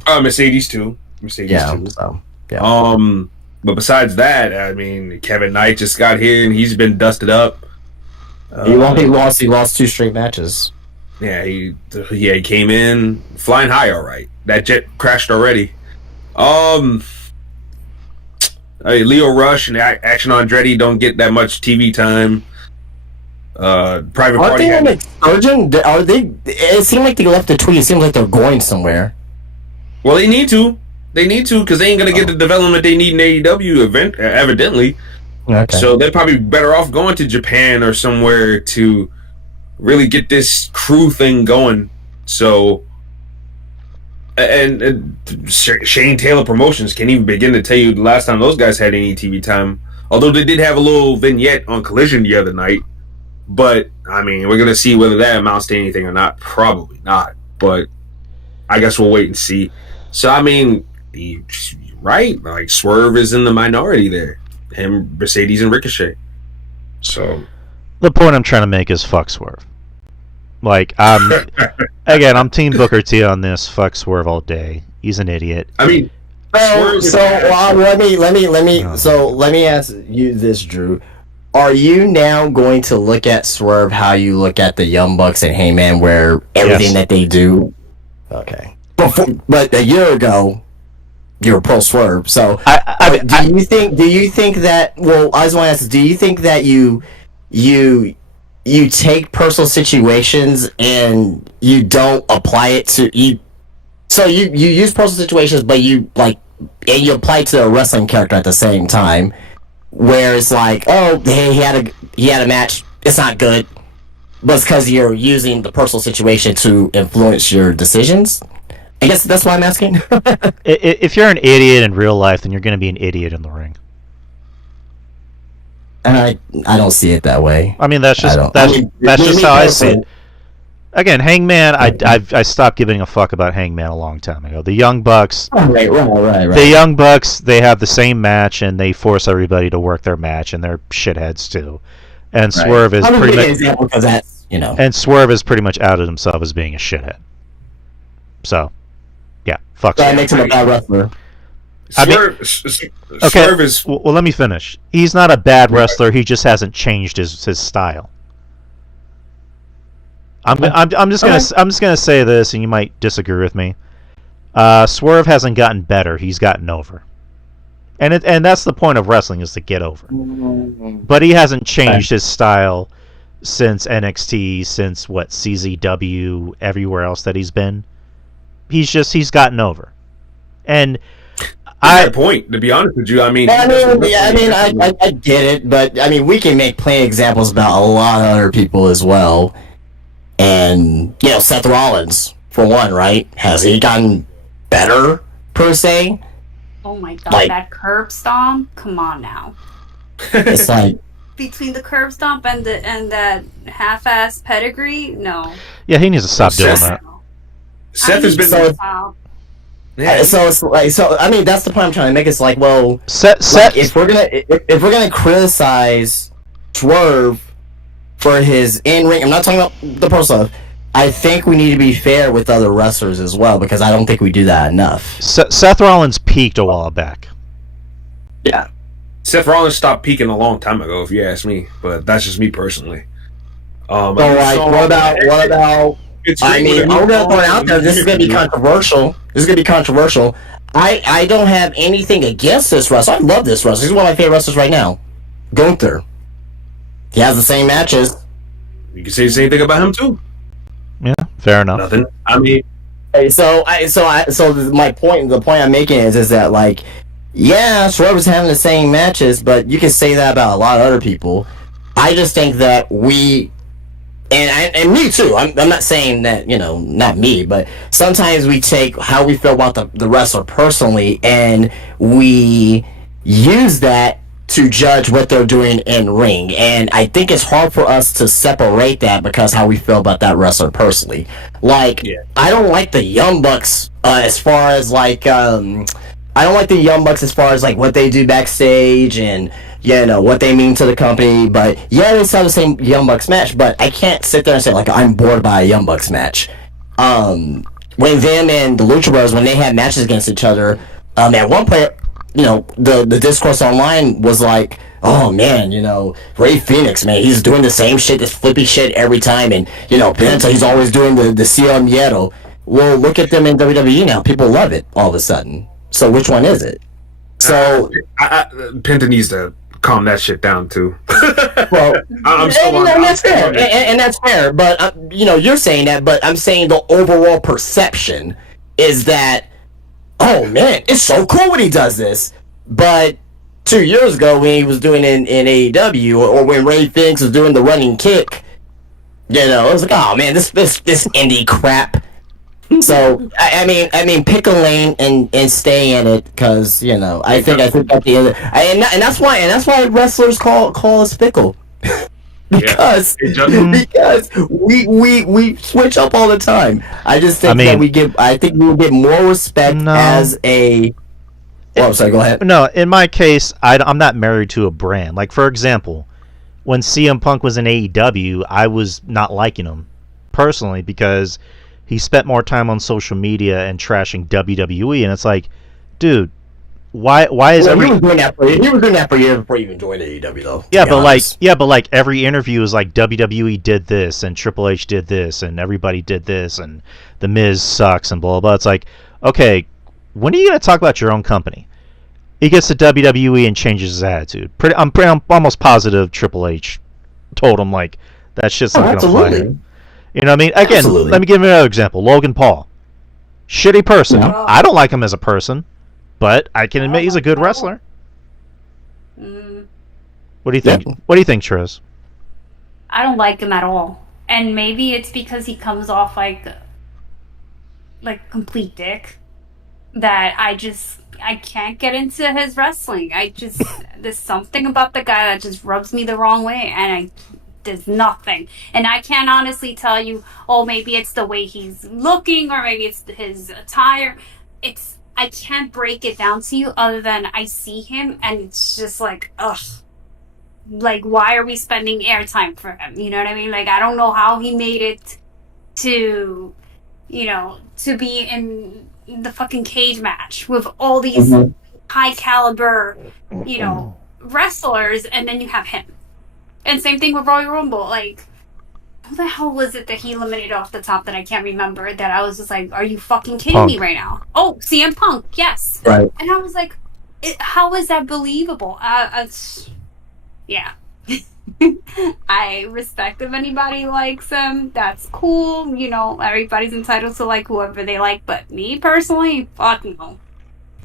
Mercedes too. So, yeah. But besides that, Kevin Knight just got here and he's been dusted up. He lost 2 straight matches. Yeah, he came in flying high. All right, that jet crashed already. Leo Rush and Action Andretti don't get that much TV time. Private Party. Are they Urgent? Are they? It seemed like they left a tweet. It seems like they're going somewhere. Well, they need to. Because they ain't gonna get the development they need in AEW evidently. Okay. So they're probably better off going to Japan or somewhere to really get this crew thing going. So, and Shane Taylor Promotions can't even begin to tell you the last time those guys had any TV time. Although they did have a little vignette on Collision the other night. But, we're going to see whether that amounts to anything or not. Probably not. But I guess we'll wait and see. So, you're right. Like, Swerve is in the minority there. Him, Mercedes, and Ricochet. So the point I'm trying to make is fuck Swerve. I'm Team Booker T on this. Fuck Swerve all day. He's an idiot. Let me ask you this, Drew. Are you now going to look at Swerve how you look at the Young Bucks and Heyman, where everything that they do? Okay. But a year ago, you were pro Swerve. So, do you think that? Well, I just want to ask: do you think that you take personal situations and you don't apply it to you? So you use personal situations, but you apply it to a wrestling character at the same time. Where it's like, oh, hey, he had a match. It's not good, but it's because you're using the personal situation to influence your decisions. I guess that's why I'm asking. If you're an idiot in real life, then you're going to be an idiot in the ring. And I don't see it that way. I mean, that's just how I see it. Again, Hangman, I stopped giving a fuck about Hangman a long time ago. The Young Bucks, right. The Young Bucks, they have the same match and they force everybody to work their match, and they're shitheads too. And Swerve is pretty much And Swerve is pretty much outed himself as being a shithead. So, yeah, fuck. That makes him a bad wrestler. Swerve is. Well, let me finish. He's not a bad wrestler. He just hasn't changed his style. I'm just gonna say this, and you might disagree with me. Swerve hasn't gotten better; he's gotten over, and that's the point of wrestling, is to get over. But he hasn't changed his style since NXT, since CZW, everywhere else that he's been. He's gotten over, and Fair point. To be honest with you, I get it, but I mean, we can make plenty of examples about a lot of other people as well. And, Seth Rollins, for one, right? Has he gotten better, per se? Oh my god, that curb stomp? Come on now. It's like... Between the curb stomp and that half-ass pedigree? No. Yeah, he needs to stop doing that. Seth has been... So it's like, I mean, that's the point I'm trying to make. It's like, well... Seth... if we're gonna criticize Swerve for his in-ring, I'm not talking about the pro stuff. I think we need to be fair with other wrestlers as well, because I don't think we do that enough. Seth Rollins peaked a while back. Yeah. Seth Rollins stopped peaking a long time ago, if you ask me, but that's just me personally. What about? I mean, I'm gonna point out there. This is gonna be controversial. I don't have anything against this wrestler. I love this wrestler. He's one of my favorite wrestlers right now. Gunther. He has the same matches. You can say the same thing about him too. Yeah, fair enough. Nothing. I mean, so my point. The point I'm making is that, like, yeah, Swerve is having the same matches, but you can say that about a lot of other people. I just think that we, and me too. I'm not saying that, not me, but sometimes we take how we feel about the wrestler personally, and we use that to judge what they're doing in ring. And I think it's hard for us to separate that because how we feel about that wrestler personally. Like, I don't like the Young Bucks as far as like I don't like the Young Bucks as far as like what they do backstage and what they mean to the company. But yeah, they still have the same Young Bucks match, but I can't sit there and say like I'm bored by a Young Bucks match. When them and the Lucha Bros, when they had matches against each other, at one point, the discourse online was like, oh man, Rey Fenix, man, he's doing the same shit, this flippy shit every time, and Penta, he's always doing the Cielo Miedo. Well, look at them in WWE now. People love it all of a sudden. So which one is it? So Penta needs to calm that shit down too. Well, that's fair, and that's fair. But you're saying that, but I'm saying the overall perception is that, oh man, it's so cool when he does this. But 2 years ago when he was doing it in AEW, or when Rey Fenix was doing the running kick, it was like, oh man, this indie crap. So I mean, pick a lane and stay in it, because I think at the end, and that's why wrestlers call us fickle. because we switch up all the time. I just think that we get more respect as a. Well, sorry, go ahead. No, in my case, I'm not married to a brand. Like, for example, when CM Punk was in AEW, I was not liking him personally because he spent more time on social media and trashing WWE, and it's like, dude, why is Well, every he was doing that for years before he even joined AEW, though. yeah, but like every interview is like WWE did this and Triple H did this and everybody did this and the Miz sucks and blah blah blah. It's like, okay, when are you gonna talk about your own company? He gets to WWE and changes his attitude. I'm almost positive Triple H told him like that shit's not gonna fly. You know what I mean? Again, Absolutely. let me give you another example. Logan Paul, shitty person. Yeah. I don't like him as a person, but I can admit he's a good wrestler. Mm, What do you think? Yeah. What do you think, Triz? I don't like him at all. And maybe it's because he comes off like a complete dick that I can't get into his wrestling. There's something about the guy that just rubs me the wrong way, and there's nothing. And I can't honestly tell you, oh, maybe it's the way he's looking, or maybe it's his attire. I can't break it down to you other than I see him, and it's just like, ugh. Like, why are we spending airtime for him? You know what I mean? Like, I don't know how he made it to, to be in the fucking cage match with all these high caliber, wrestlers, and then you have him. And same thing with Royal Rumble. Like, who the hell was it that he eliminated off the top that I can't remember? That I was just like, are you fucking kidding me right now? Oh, CM Punk, yes. Right. And I was like, how is that believable? Yeah. I respect if anybody likes him. That's cool. Everybody's entitled to like whoever they like. But me personally, fuck no.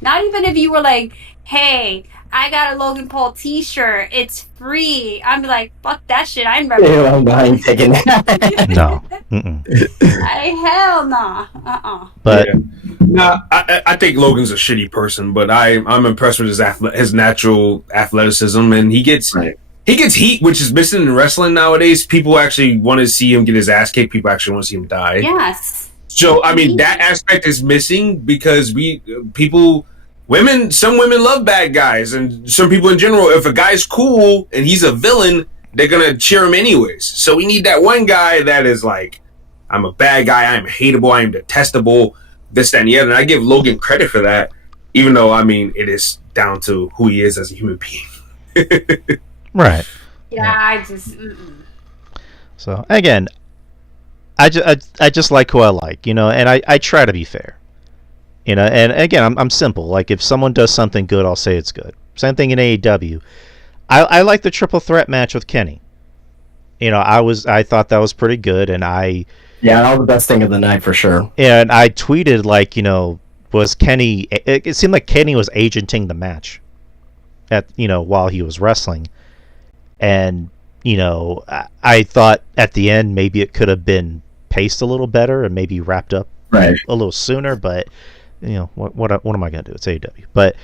Not even if you were like, hey, I got a Logan Paul t-shirt. It's free. I'm like, fuck that shit. I ain't taking that. No. Mm-mm. Hell nah. But Yeah. Nah, I think Logan's a shitty person, but I'm impressed with his natural athleticism, and he gets heat, which is missing in wrestling nowadays. People actually want to see him get his ass kicked. People actually want to see him die. Yes. So I mean, that aspect is missing because some women love bad guys, and some people in general, if a guy's cool and he's a villain, they're gonna cheer him anyways. So we need that one guy that is like, I'm a bad guy, I'm hateable, I'm detestable, this, that, and the other. And I give Logan credit for that, even though, I mean, it is down to who he is as a human being. right. Yeah, I just... So again, I just like who I like, and I try to be fair. And again, I'm simple. Like, if someone does something good, I'll say it's good. Same thing in AEW. I like the triple threat match with Kenny. I thought that was pretty good, and yeah, that was the best thing of the night for sure. And I tweeted like, was Kenny? It seemed like Kenny was agenting the match, while he was wrestling, and I thought at the end maybe it could have been paced a little better and maybe wrapped up a little sooner, but. What am I going to do? It's AEW. But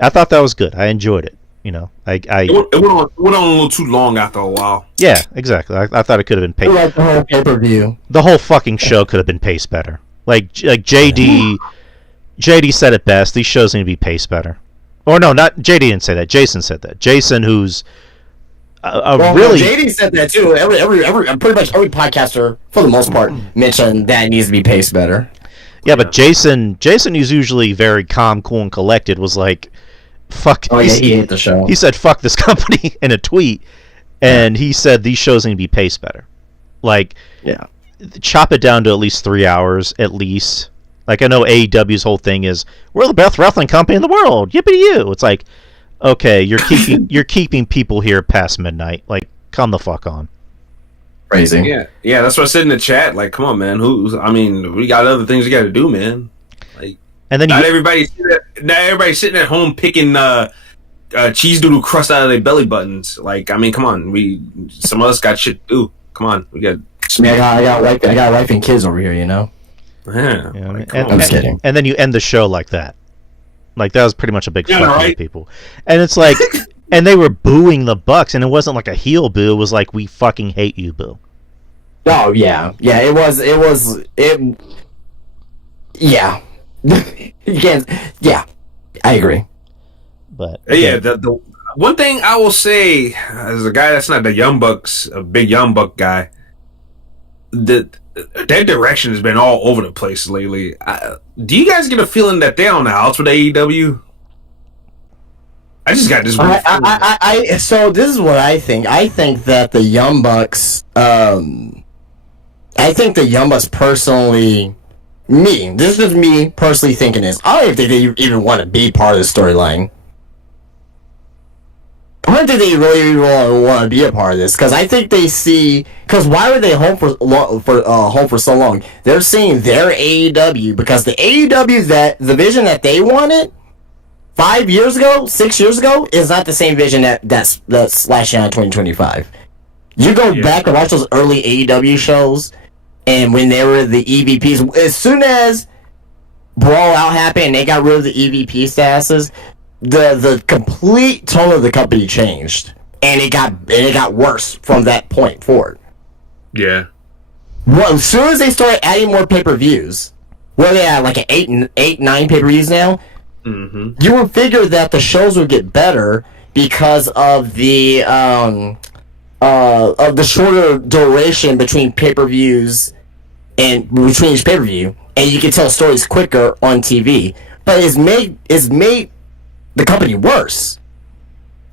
I thought that was good. I enjoyed it. It went on a little too long after a while. Yeah, exactly. I thought it could have been paced. Like the whole pay-per-view. The whole fucking show could have been paced better. Like JD said it best. These shows need to be paced better. Or no, not JD didn't say that. Jason said that. Jason, who's really JD said that too. Pretty much every podcaster, for the most part, mentioned that it needs to be paced better. Yeah, but Jason, who's usually very calm, cool, and collected, was like, "Fuck." Oh yeah, he hated the show. He said, "Fuck this company" in a tweet, and he said these shows need to be paced better. Like, chop it down to at least 3 hours, at least. Like, I know AEW's whole thing is we're the best wrestling company in the world. Yippee you! It's like, okay, you're keeping people here past midnight. Like, come the fuck on. Crazy. Yeah, that's what I said in the chat. Like, come on, man. We got other things we got to do, man. Like, and then not everybody's sitting at home picking cheese doodle crust out of their belly buttons. Like, I mean, come on. Some of us got shit to do. Come on, we got. I got wife and kids over here. Yeah. I'm just kidding. And then you end the show like that. Like, that was pretty much a big fuck you to people. And it's like. And they were booing the Bucks, and it wasn't like a heel boo. It was like, we fucking hate you, boo. Oh, yeah. Yeah, it was, yeah. You can't, yeah. I agree. But yeah, the one thing I will say, as a guy that's not the Young Bucks, a big Young Buck guy, their direction has been all over the place lately. Do you guys get a feeling that they're on the outs with AEW? I just got this. So this is what I think. I think that the Young Bucks. I think the Young Bucks personally. This is me personally thinking this. I don't think they even want to be part of the storyline. I don't think they really want to be a part of this because I think they see. Because why were they home for so long? They're seeing their AEW because the AEW that the vision that they wanted 5 years ago, 6 years ago is not the same vision that's slashing out 2025. You go back and watch those early AEW shows. And when they were the EVPs, as soon as Brawl Out happened and they got rid of the EVP statuses, the complete tone of the company changed, and it got worse from that point forward. Yeah. Well, as soon as they started adding more pay-per-views, where they at like an 9 pay-per-views now, you would figure that the shows would get better because of the shorter duration between pay-per-views. And between each pay-per-view, and you can tell stories quicker on TV. But it's made the company worse.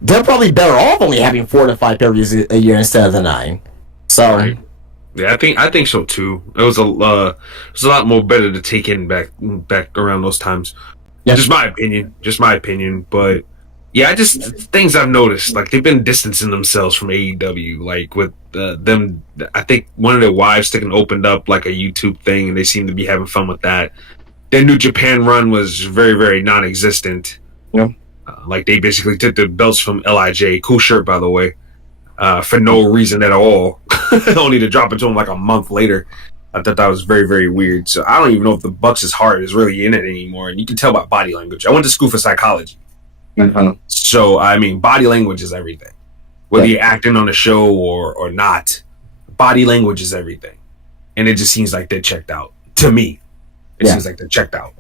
They're probably better off only having 4 to 5 pay-per-views a year instead of the 9. So, right. Yeah, I think so too. It was a lot more better to take in back around those times. Yeah. Just my opinion. But yeah, things I've noticed, like they've been distancing themselves from AEW, like with them. I think one of their wives opened up like a YouTube thing, and they seem to be having fun with that. Their New Japan run was very, very non-existent. Yeah. Like they basically took the belts from LIJ. Cool shirt, by the way, for no reason at all. Only to drop it to him like a month later. I thought that was very, very weird. So I don't even know if the Bucks' heart is really in it anymore, and you can tell by body language. I went to school for psychology. So, I mean, body language is everything. Whether you're acting on a show or not, body language is everything. And it just seems like they're checked out. To me, it seems like they're checked out.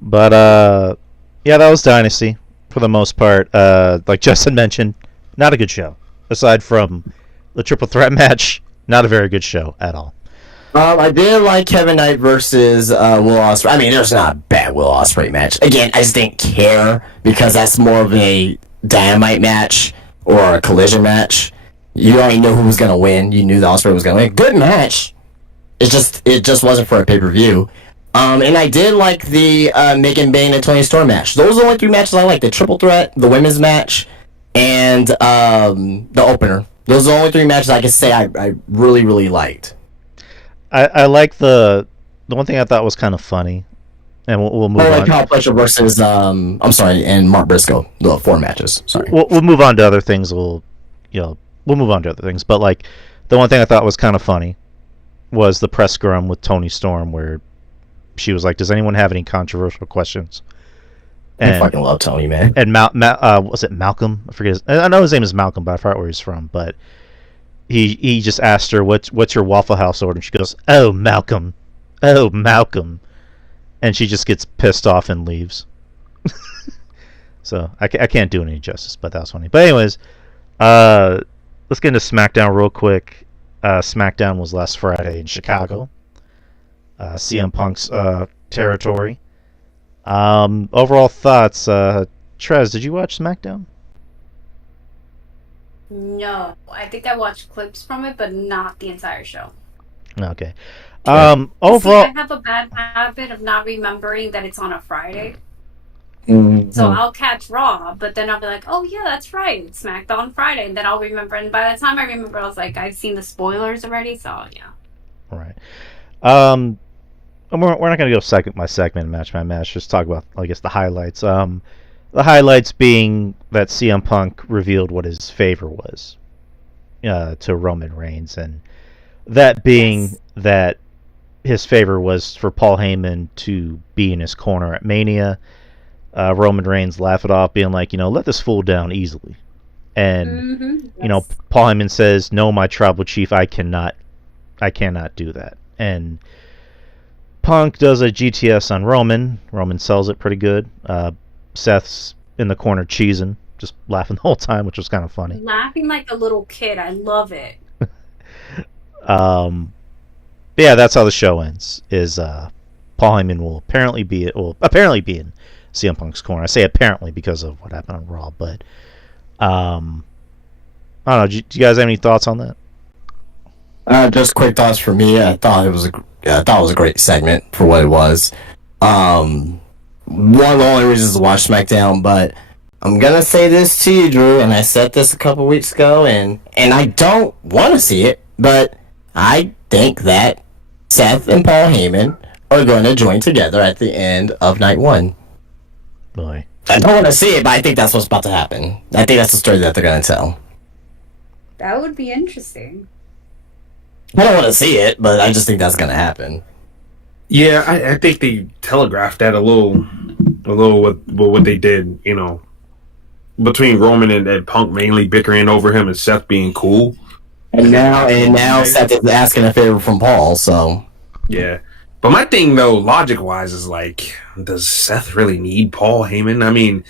But, yeah, that was Dynasty for the most part. Like Justin mentioned, not a good show. Aside from the triple threat match, not a very good show at all. I did like Kevin Knight versus Will Ospreay. I mean, there's not a bad Will Ospreay match. Again, I just didn't care because that's more of a Dynamite match or a Collision match. You already knew who was gonna win. You knew the Ospreay was gonna win. Good match. It just wasn't for a pay-per-view. And I did like the Megan Bayne and Toni Storm match. Those are the only 3 matches I like: the triple threat, the women's match, and the opener. Those are the only 3 matches I can say I really, really liked. I like the one thing I thought was kind of funny, and we'll move on. Kyle Fletcher versus and Mark Briscoe, the 4 matches. Sorry. We'll move on to other things. We'll move on to other things. But like the one thing I thought was kind of funny was the press scrum with Toni Storm, where she was like, "Does anyone have any controversial questions?" And, I fucking love Tony, man. And was it Malcolm? I forget. I know his name is Malcolm, but I forgot where he's from. But he just asked her, "What's your Waffle House order?" And she goes, "Oh, Malcolm. Oh, Malcolm." And she just gets pissed off and leaves. So I can't do any justice, but that was funny. But anyways, let's get into SmackDown real quick. SmackDown was last Friday in Chicago, CM Punk's territory. Overall thoughts, Trez, did you watch SmackDown? No, I think I watched clips from it, but not the entire show. Okay. Overall, see, I have a bad habit of not remembering that it's on a Friday. Mm-hmm. So I'll catch Raw, but then I'll be like, "Oh yeah, that's right, it's SmackDown Friday," and then I'll remember. And by the time I remember, I was like, "I've seen the spoilers already." So yeah. All right. We're not going to go segment match by match. Just talk about, I guess, the highlights. The highlights being that CM Punk revealed what his favor was to Roman Reigns, and that being that his favor was for Paul Heyman to be in his corner at Mania. Roman Reigns laughed it off, being like, let this fool down easily. And, Paul Heyman says, "No, my tribal chief, I cannot do that." And Punk does a GTS on Roman. Roman sells it pretty good. Seth's in the corner cheesing, just laughing the whole time, which was kind of funny. Laughing like a little kid. I love it. But yeah, that's how the show ends. Is Paul Heyman will apparently be in CM Punk's corner. I say apparently because of what happened on Raw, but I don't know. Do you guys have any thoughts on that? Just quick thoughts for me. I thought it was a great segment for what it was. One of the only reasons to watch SmackDown, but I'm gonna say this to you, Drew, and I said this a couple weeks ago, and I don't want to see it, but I think that Seth and Paul Heyman are going to join together at the end of night one. Boy. I don't want to see it, but I think that's what's about to happen. I think that's the story that they're going to tell. That would be interesting. I don't want to see it, but I just think that's going to happen. Yeah, I think they telegraphed that a little with what they did, you know, between Roman and Punk mainly bickering over him and Seth being cool. And now Seth is asking a favor from Paul, so... Yeah. But my thing, though, logic-wise, is like, does Seth really need Paul Heyman? I mean,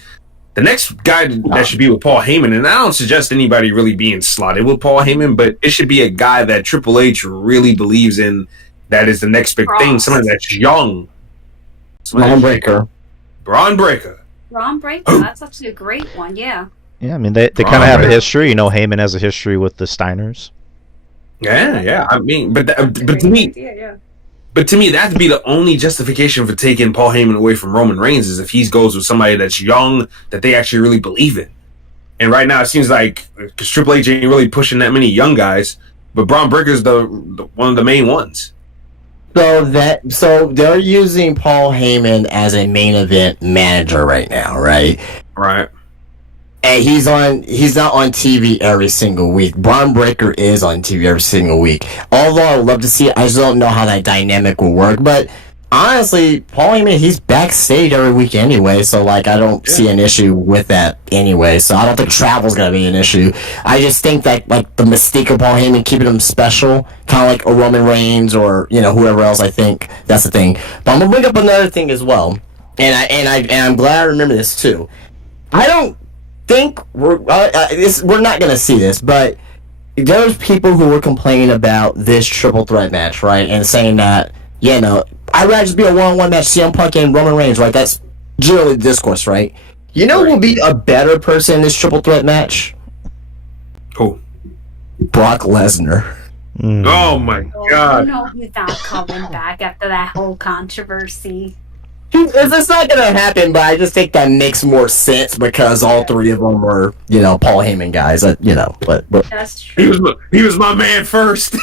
the next guy that should be with Paul Heyman, and I don't suggest anybody really being slotted with Paul Heyman, but it should be a guy that Triple H really believes in, that is the next big thing, somebody that's young. Braun Breaker. Braun Breaker. Braun Breaker, that's actually a great one, yeah. Yeah, I mean, they kind of have a history. You know, Heyman has a history with the Steiners. Yeah. I mean, but to me... Idea, yeah. But to me, that'd be the only justification for taking Paul Heyman away from Roman Reigns is if he goes with somebody that's young, that they actually really believe in. And right now, it seems like because Triple H ain't really pushing that many young guys, but Braun Breaker's the one of the main ones. So they're using Paul Heyman as a main event manager right now, right? Right. And he's not on TV every single week. Braun Breaker is on TV every single week. Although I would love to see it, I just don't know how that dynamic will work. But honestly, Paul Heyman, he's backstage every week anyway, so like I don't see an issue with that anyway. So I don't think travel's gonna be an issue. I just think that like the mystique of Paul Heyman, keeping him special, kind of like a Roman Reigns or whoever else. I think that's the thing. But I'm gonna bring up another thing as well, and I'm glad I remember this too. I don't think we're not gonna see this, but there's people who were complaining about this triple threat match, right, and saying that I'd rather just be a one-on-one match, CM Punk and Roman Reigns, right? That's generally the discourse, right? You know who will be a better person in this triple threat match? Who? Brock Lesnar. Oh my God! You know he's not coming back after that whole controversy. It's not gonna happen, but I just think that makes more sense because all three of them were, Paul Heyman guys. But That's true. He was my man first.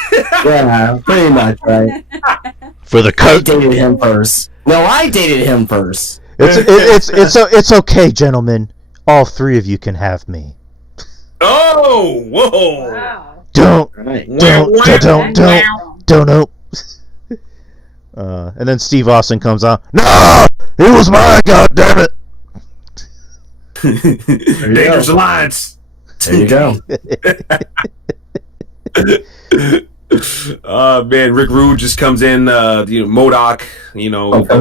Yeah, pretty much, right? For the I dated him first. No, I dated him first. It's okay, gentlemen. All three of you can have me. Oh, whoa! Wow. Don't. And then Steve Austin comes out. No, it was mine. God damn it! Dangerous Alliance. There you go. Man, Rick Rude just comes in. MODOK.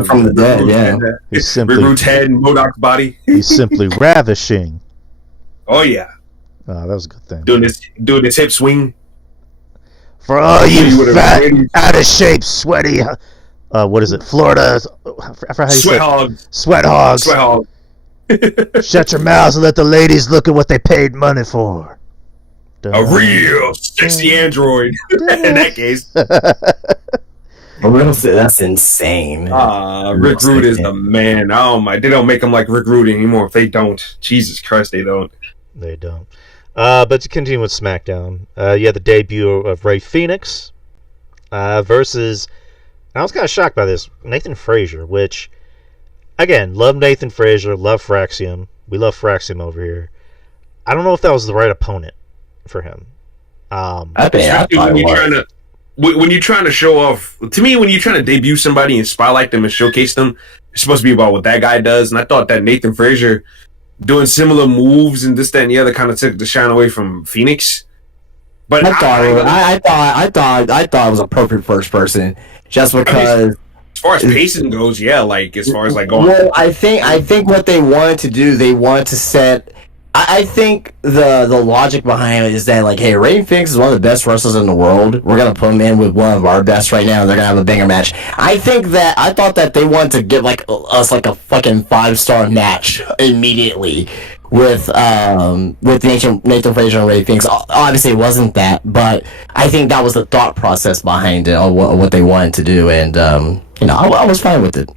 From the dead. Yeah. He's simply Rick Rude's head and MODOK's body. He's simply ravishing. Oh yeah. That was a good thing. Doing this hip swing. For all you fat, out of shape, sweaty. What is it? Florida. I forgot how you Sweat say hogs. Sweat hogs. Sweat hogs. Shut your mouths and let the ladies look at what they paid money for. A real sexy android. In that case. That's insane. Rick Rude is the man. Oh my! They don't make him like Rick Rude anymore. If they don't, Jesus Christ, they don't. They don't. But to continue with SmackDown, you had the debut of Rey Fenix versus. I was kind of shocked by this, Nathan Frazier, which, again, love Nathan Frazier, love Fraxium. We love Fraxium over here. I don't know if that was the right opponent for him. When you're trying to show off, to me, when you're trying to debut somebody and spotlight them and showcase them, it's supposed to be about what that guy does. And I thought that Nathan Frazier doing similar moves and this, that, and the other kind of took the shine away from Phoenix. But I thought it was a perfect first person, just because. As far as pacing goes, yeah, like as far as like going. Well, I think what they wanted to do, they wanted to set I think the logic behind it is that, like, hey, Ray Phoenix is one of the best wrestlers in the world. We're gonna put him in with one of our best right now, and they're gonna have a banger match. I thought that they wanted to give like us like a fucking 5-star match immediately with Nathan Frazier and Ray Phoenix. Obviously, it wasn't that, but I think that was the thought process behind it, or what they wanted to do, and I was fine with it.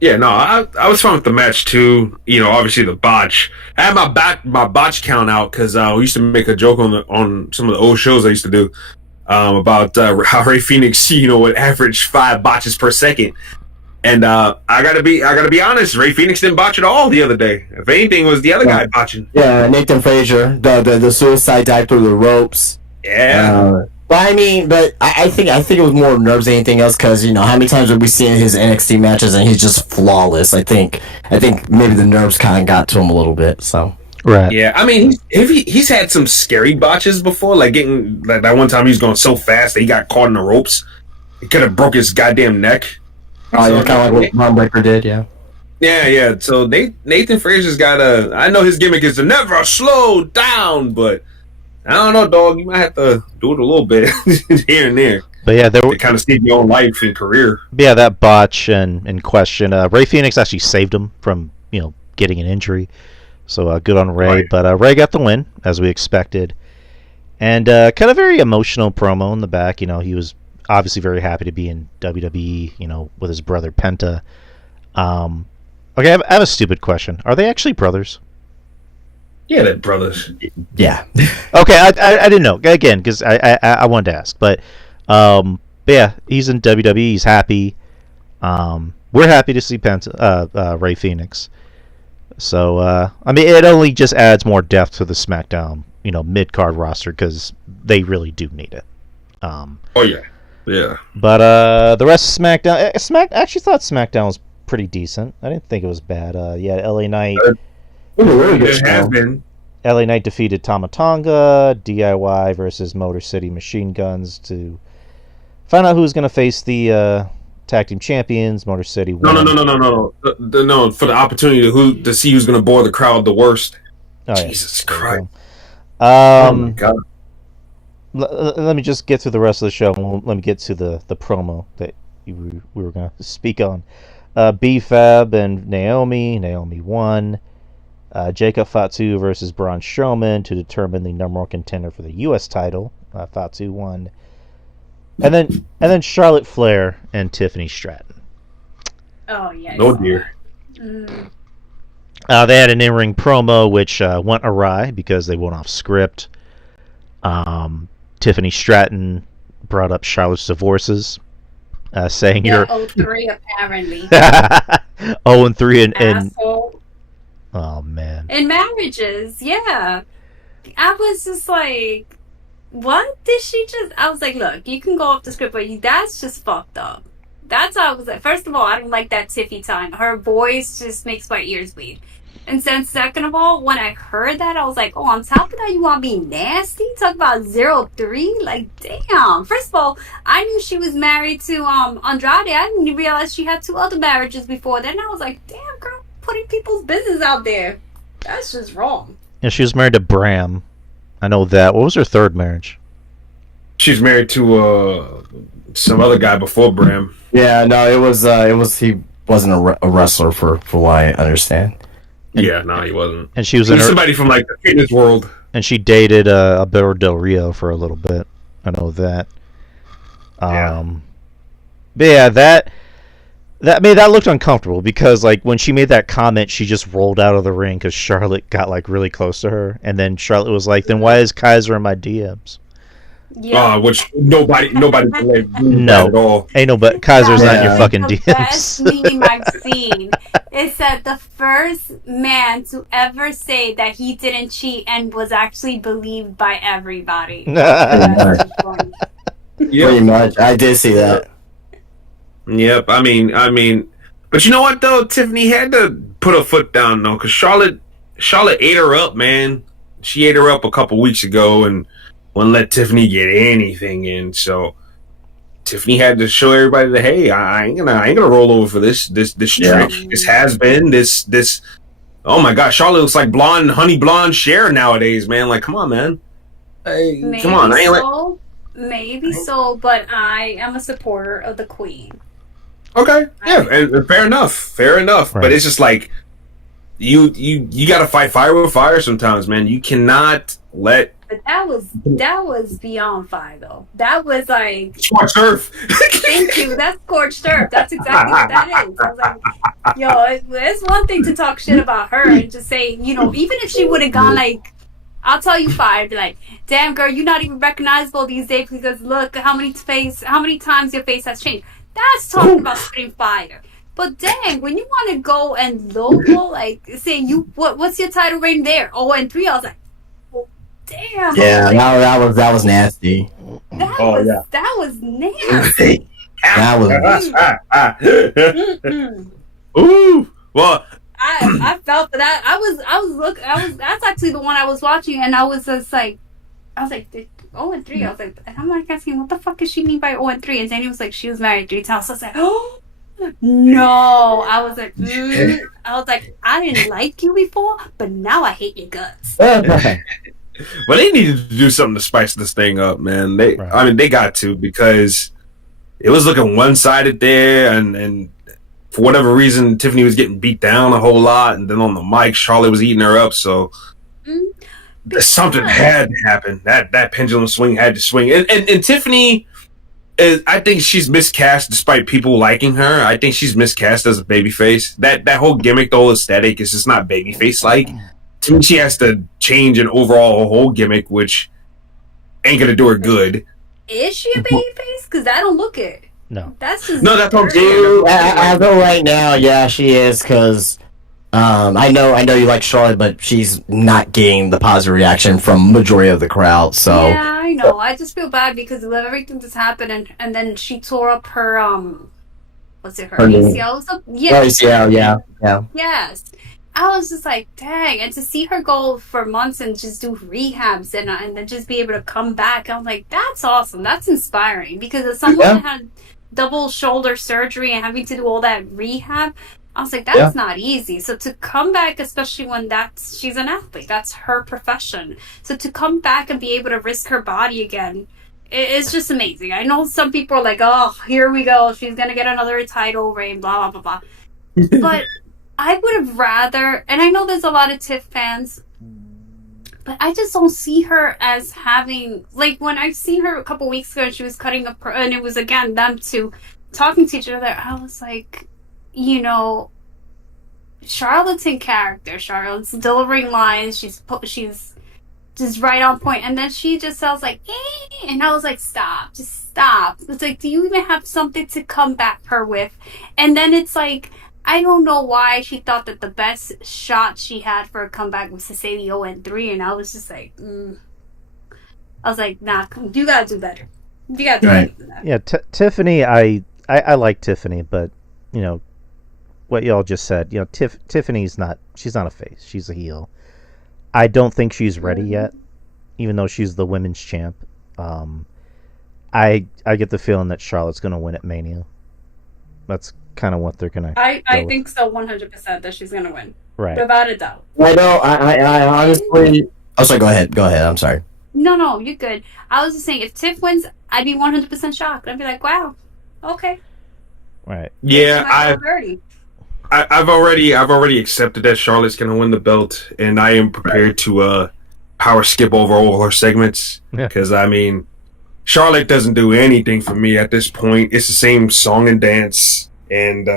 Yeah, no, I was fine with the match too. Obviously the botch. I had my botch count out because we used to make a joke on some of the old shows I used to do about how Ray Phoenix, would average 5 botches per second. And I gotta be honest, Ray Phoenix didn't botch at all the other day. If anything, it was the other guy botching. Yeah, Nathan Frazier, the suicide dive through the ropes. Yeah. But I think it was more nerves than anything else, because how many times have we seen his NXT matches and he's just flawless? I think maybe the nerves kind of got to him a little bit. So Right. Yeah, I mean, he's had some scary botches before, like getting like that one time he was going so fast that he got caught in the ropes. He could have broke his goddamn neck. Oh, yeah, kind of like what Ron Breaker did, yeah. Yeah. So Nathan Frazier's got I know his gimmick is to never slow down, but I don't know, dog. You might have to do it a little bit here and there. But yeah, to kind of save your own life and career. Yeah, that botch in question. Ray Phoenix actually saved him from getting an injury, so good on Ray. Right. But Ray got the win as we expected, and kind of very emotional promo in the back. He was obviously very happy to be in WWE. With his brother Penta. Okay, I have a stupid question. Are they actually brothers? Yeah, they're brothers. Yeah. Okay, I didn't know, again, because I wanted to ask, but yeah, he's in WWE. He's happy. We're happy to see Ray Phoenix. So I mean, it only just adds more depth to the SmackDown mid card roster, because they really do need it. Oh yeah. But the rest of SmackDown, I actually thought SmackDown was pretty decent. I didn't think it was bad. Yeah, LA Knight. It has been. LA Knight defeated Tama Tonga. DIY versus Motor City Machine Guns to find out who's going to face the tag team champions. Motor City won. No. For the opportunity to see who's going to bore the crowd the worst. Oh, yeah. Jesus Christ. Oh my God. Let me just get through the rest of the show. Let me get to the promo that we were going to speak on. B-Fab and Naomi. Naomi won. Jacob Fatu versus Braun Strowman to determine the number 1 contender for the U.S. title. Fatu won. And then Charlotte Flair and Tiffany Stratton. Oh, yeah. Oh, dear. Mm. They had an in-ring promo which went awry because they went off script. Tiffany Stratton brought up Charlotte's divorces, saying Yeah, you're 03 apparently. 0-3 and Asshole. oh man. In marriages, yeah. I was just like, what did she just... I was like, look, you can go off the script, but that's just fucked up. That's how I was like, first of all, I don't like that Tiffy time. Her voice just makes my ears bleed. And then second of all, when I heard that, I was like, oh, on top of that, you want to be nasty? Talk about 0-3? Like, damn. First of all, I knew she was married to Andrade. I didn't realize she had 2 other marriages before. Then I was like, damn, girl, putting people's business out there. That's just wrong. And she was married to Bram. I know that. What was her 3rd marriage? She's married to some other guy before Bram. Yeah, no, it was he wasn't a wrestler for what I understand. Yeah, no, he wasn't. And she was somebody from like the fitness world. And she dated Alberto Del Rio for a little bit. I know that. But yeah, that looked uncomfortable because like when she made that comment, she just rolled out of the ring because Charlotte got like really close to her, and then Charlotte was like, "Then why is Kaiser in my DMs?" Yeah. Which nobody No, at all. ain't no, but Kaiser's not in your fucking The best DMs. meme I've seen is that the first man to ever say that he didn't cheat and was actually believed by everybody. That's funny. Pretty much. I did see that. Yep. I mean, but you know what though? Tiffany had to put her foot down though, because Charlotte ate her up, man. She ate her up a couple weeks ago and wouldn't let Tiffany get anything in. So Tiffany had to show everybody that, hey, I ain't gonna roll over for this trick. This has been this Oh my God, Charlotte looks like blonde, honey blonde Cher nowadays, man. Like, come on, man. Hey, Maybe come on, I ain't like. so, maybe so, but I am a supporter of the Queen. Okay, yeah, and fair enough. Right. But it's just like you got to fight fire with fire sometimes, man. You cannot let. But that was beyond fire, though. That was like Scorched earth. thank you. That's scorched earth. That's exactly what that is. I was like, yo, it's one thing to talk shit about her and just say, you know, even if she would have gone like, I'll tell you fire, be like, damn girl, you're not even recognizable these days because look how many times your face has changed. That's talking about spitting fire. But dang, when you want to go and local, like saying what's your title rating there? 0-3. I was like, oh, damn. Yeah, like, that was nasty. That was nasty. That was. Mm-mm. Ooh, well, I felt that. That's actually the one I was watching, and I was just like, 0-3. I was like, and I'm like asking, what the fuck does she mean by 0-3? And Zanny was like, she was married 3 times. So I was like, oh no. I was like, I didn't like you before, but now I hate your guts. well, they needed to do something to spice this thing up, man. They got to, because it was looking one-sided there, and for whatever reason, Tiffany was getting beat down a whole lot, and then on the mic, Charlotte was eating her up. So something had to happen. That pendulum swing had to swing, and Tiffany I think she's miscast despite people liking her. I think she's miscast as a babyface. That whole gimmick, the whole aesthetic is just not babyface like. To me, she has to change an overall whole gimmick, which ain't gonna do her good. Is she a babyface? Because I don't look it. No. That's just No, that's what I'm saying. As of right now, yeah, she is, because I know you like Charlotte, but she's not getting the positive reaction from majority of the crowd. So yeah, I know. I just feel bad because of everything that's happened, and then she tore up her what's it? Her ACL. Yeah, ACL, yeah. Yes. I was just like, dang, and to see her go for months and just do rehabs and then just be able to come back, I'm like, that's awesome. That's inspiring, because as someone that had double shoulder surgery and having to do all that rehab, I was like, that's not easy. So to come back, especially when she's an athlete, that's her profession. So to come back and be able to risk her body again, it's just amazing. I know some people are like, oh, here we go, she's gonna get another title reign, blah blah blah blah. But I would have rather, and I know there's a lot of Tiff fans, but I just don't see her as having, like, when I seen her a couple weeks ago and she was cutting up, and it was again them two talking to each other, I was like, you know, Charlotte's in character. Charlotte's delivering lines. She's just right on point, and then she just sounds like, and I was like, stop, just stop. It's like, do you even have something to come back her with? And then it's like, I don't know why she thought that the best shot she had for a comeback was to say the 0-3, and I was just like, I was like, nah, you gotta do better. You gotta do better than that. Yeah, Tiffany, I like Tiffany, but you know what y'all just said. You know, Tiffany's she's not a face. She's a heel. I don't think she's ready yet, even though she's the women's champ. I get the feeling that Charlotte's gonna win at Mania. That's kind of what they're gonna. I think so, 100% that she's gonna win, right? Without a doubt. I know. I honestly. Oh, sorry. Go ahead. I'm sorry. No, you're good. I was just saying, if Tiff wins, I'd be 100% shocked. I'd be like, wow, okay. Right. Yeah, I've already accepted that Charlotte's gonna win the belt, and I am prepared to power skip over all her segments, because I mean, Charlotte doesn't do anything for me at this point. It's the same song and dance, and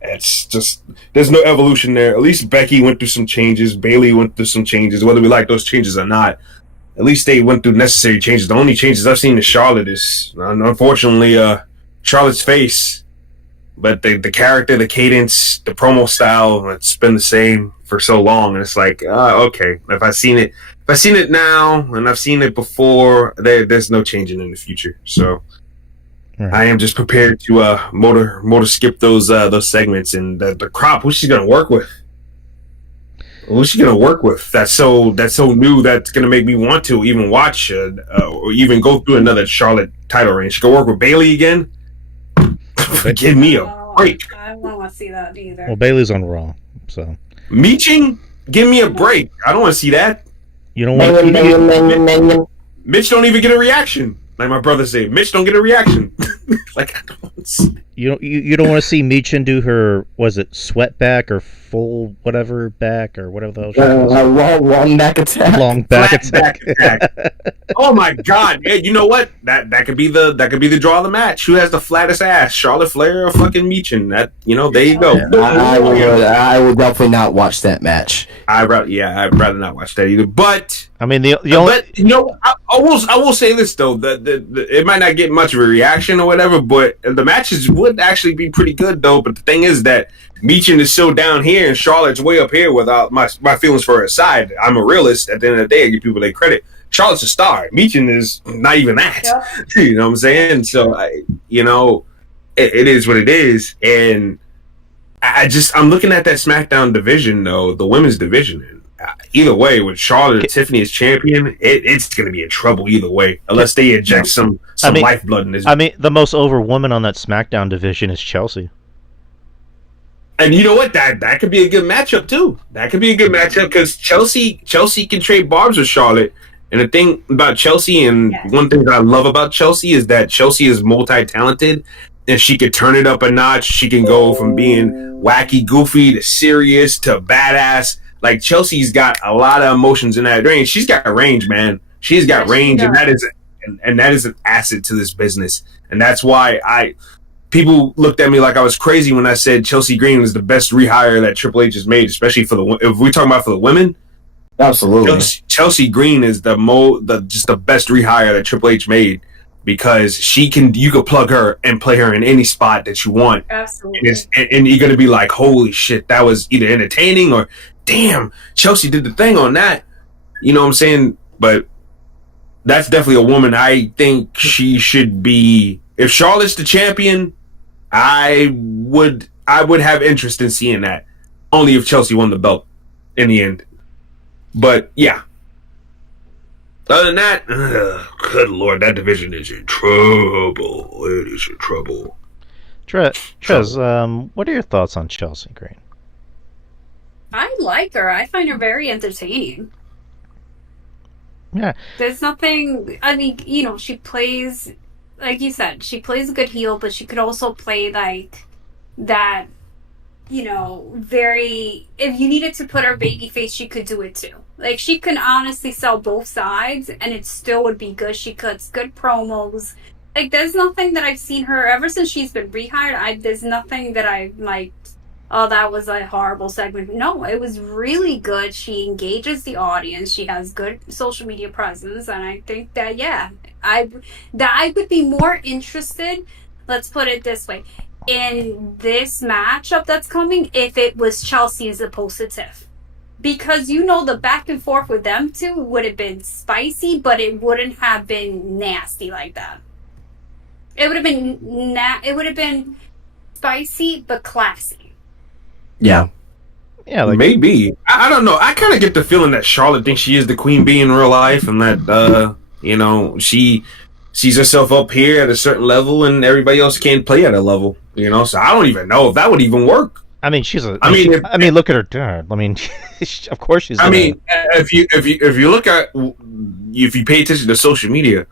it's just, there's no evolution there. At least Becky went through some changes. Bayley went through some changes. Whether we like those changes or not, at least they went through necessary changes. The only changes I've seen in Charlotte is, unfortunately, Charlotte's face. But the character, the cadence, the promo style, it's been the same for so long, and it's like, okay, if I've seen it now, and I've seen it before, there's no changing in the future. So I am just prepared to motor skip those segments, and the crop. Who's she gonna work with? Who's she gonna work with? That's so new. That's gonna make me want to even watch or even go through another Charlotte title reign. She can work with Bayley again. Give me a break. I don't want to see that either. Well, Bayley's on Raw, so Meeching, give me a break. I don't want to see that. You don't want to. Mitch don't even get a reaction. Like my brother say, Mitch don't get a reaction. Like I don't want to see. You don't want to see Meechin do her, was it sweat back or full whatever back or whatever those long back attack. long back Flat attack. Oh my god! Hey, you know what? That could be the draw of the match. Who has the flattest ass, Charlotte Flair or fucking Meechin? That there you go. I would definitely not watch that match. I'd rather not watch that either. But I mean, the only. but I will say this though, the it might not get much of a reaction or whatever, but the matches would actually be pretty good though. But the thing is that Meechin is so down here and Charlotte's way up here. Without my feelings for her side, I'm a realist. At the end of the day, I give people their credit. Charlotte's a star. Meechin is not even that. Yeah. You know what I'm saying? So it is what it is, and I'm looking at that SmackDown division though, the women's division. Either way, with Charlotte or Tiffany as champion, it's going to be in trouble either way, unless they inject some lifeblood in this. I mean, the most over woman on that SmackDown division is Chelsea. And you know what? That could be a good matchup too. That could be a good matchup because Chelsea can trade barbs with Charlotte. And the thing about Chelsea, and one thing that I love about Chelsea is that Chelsea is multi-talented, and she could turn it up a notch. She can go from being wacky, goofy to serious to badass. Like Chelsea's got a lot of emotions in that range. She's got range, man. She's got range, and that is an asset to this business. And that's why people looked at me like I was crazy when I said Chelsea Green was the best rehire that Triple H has made, especially if we're talking about for the women. Absolutely, Chelsea Green is just the best rehire that Triple H made because you could plug her and play her in any spot that you want. Absolutely, and you're gonna be like, holy shit, that was either entertaining or damn, Chelsea did the thing on that. You know what I'm saying? But that's definitely a woman I think she should be. If Charlotte's the champion, I would have interest in seeing that. Only if Chelsea won the belt in the end. But yeah. Other than that, good lord, that division is in trouble. It is in trouble. Trez, what are your thoughts on Chelsea Green? I like her. I find her very entertaining. Yeah. There's nothing. I mean, she plays, like you said, she plays a good heel, but she could also play like that. Very. If you needed to put her baby face, she could do it too. Like she can honestly sell both sides, and it still would be good. She cuts good promos. Like there's nothing that I've seen her ever since she's been rehired. There's nothing that I've liked. Oh, that was a horrible segment. No, it was really good. She engages the audience. She has good social media presence, and I think that I would be more interested. Let's put it this way. In this matchup that's coming, if it was Chelsea as opposed to Tiff. Because the back and forth with them two would have been spicy, but it wouldn't have been nasty like that. It would have been spicy but classy. Yeah. Yeah, like maybe. I don't know. I kind of get the feeling that Charlotte thinks she is the queen bee in real life, and that she sees herself up here at a certain level, and everybody else can't play at a level. So I don't even know if that would even work. I mean, look at her dad. I mean, of course she's. If you look at, if you pay attention to social media,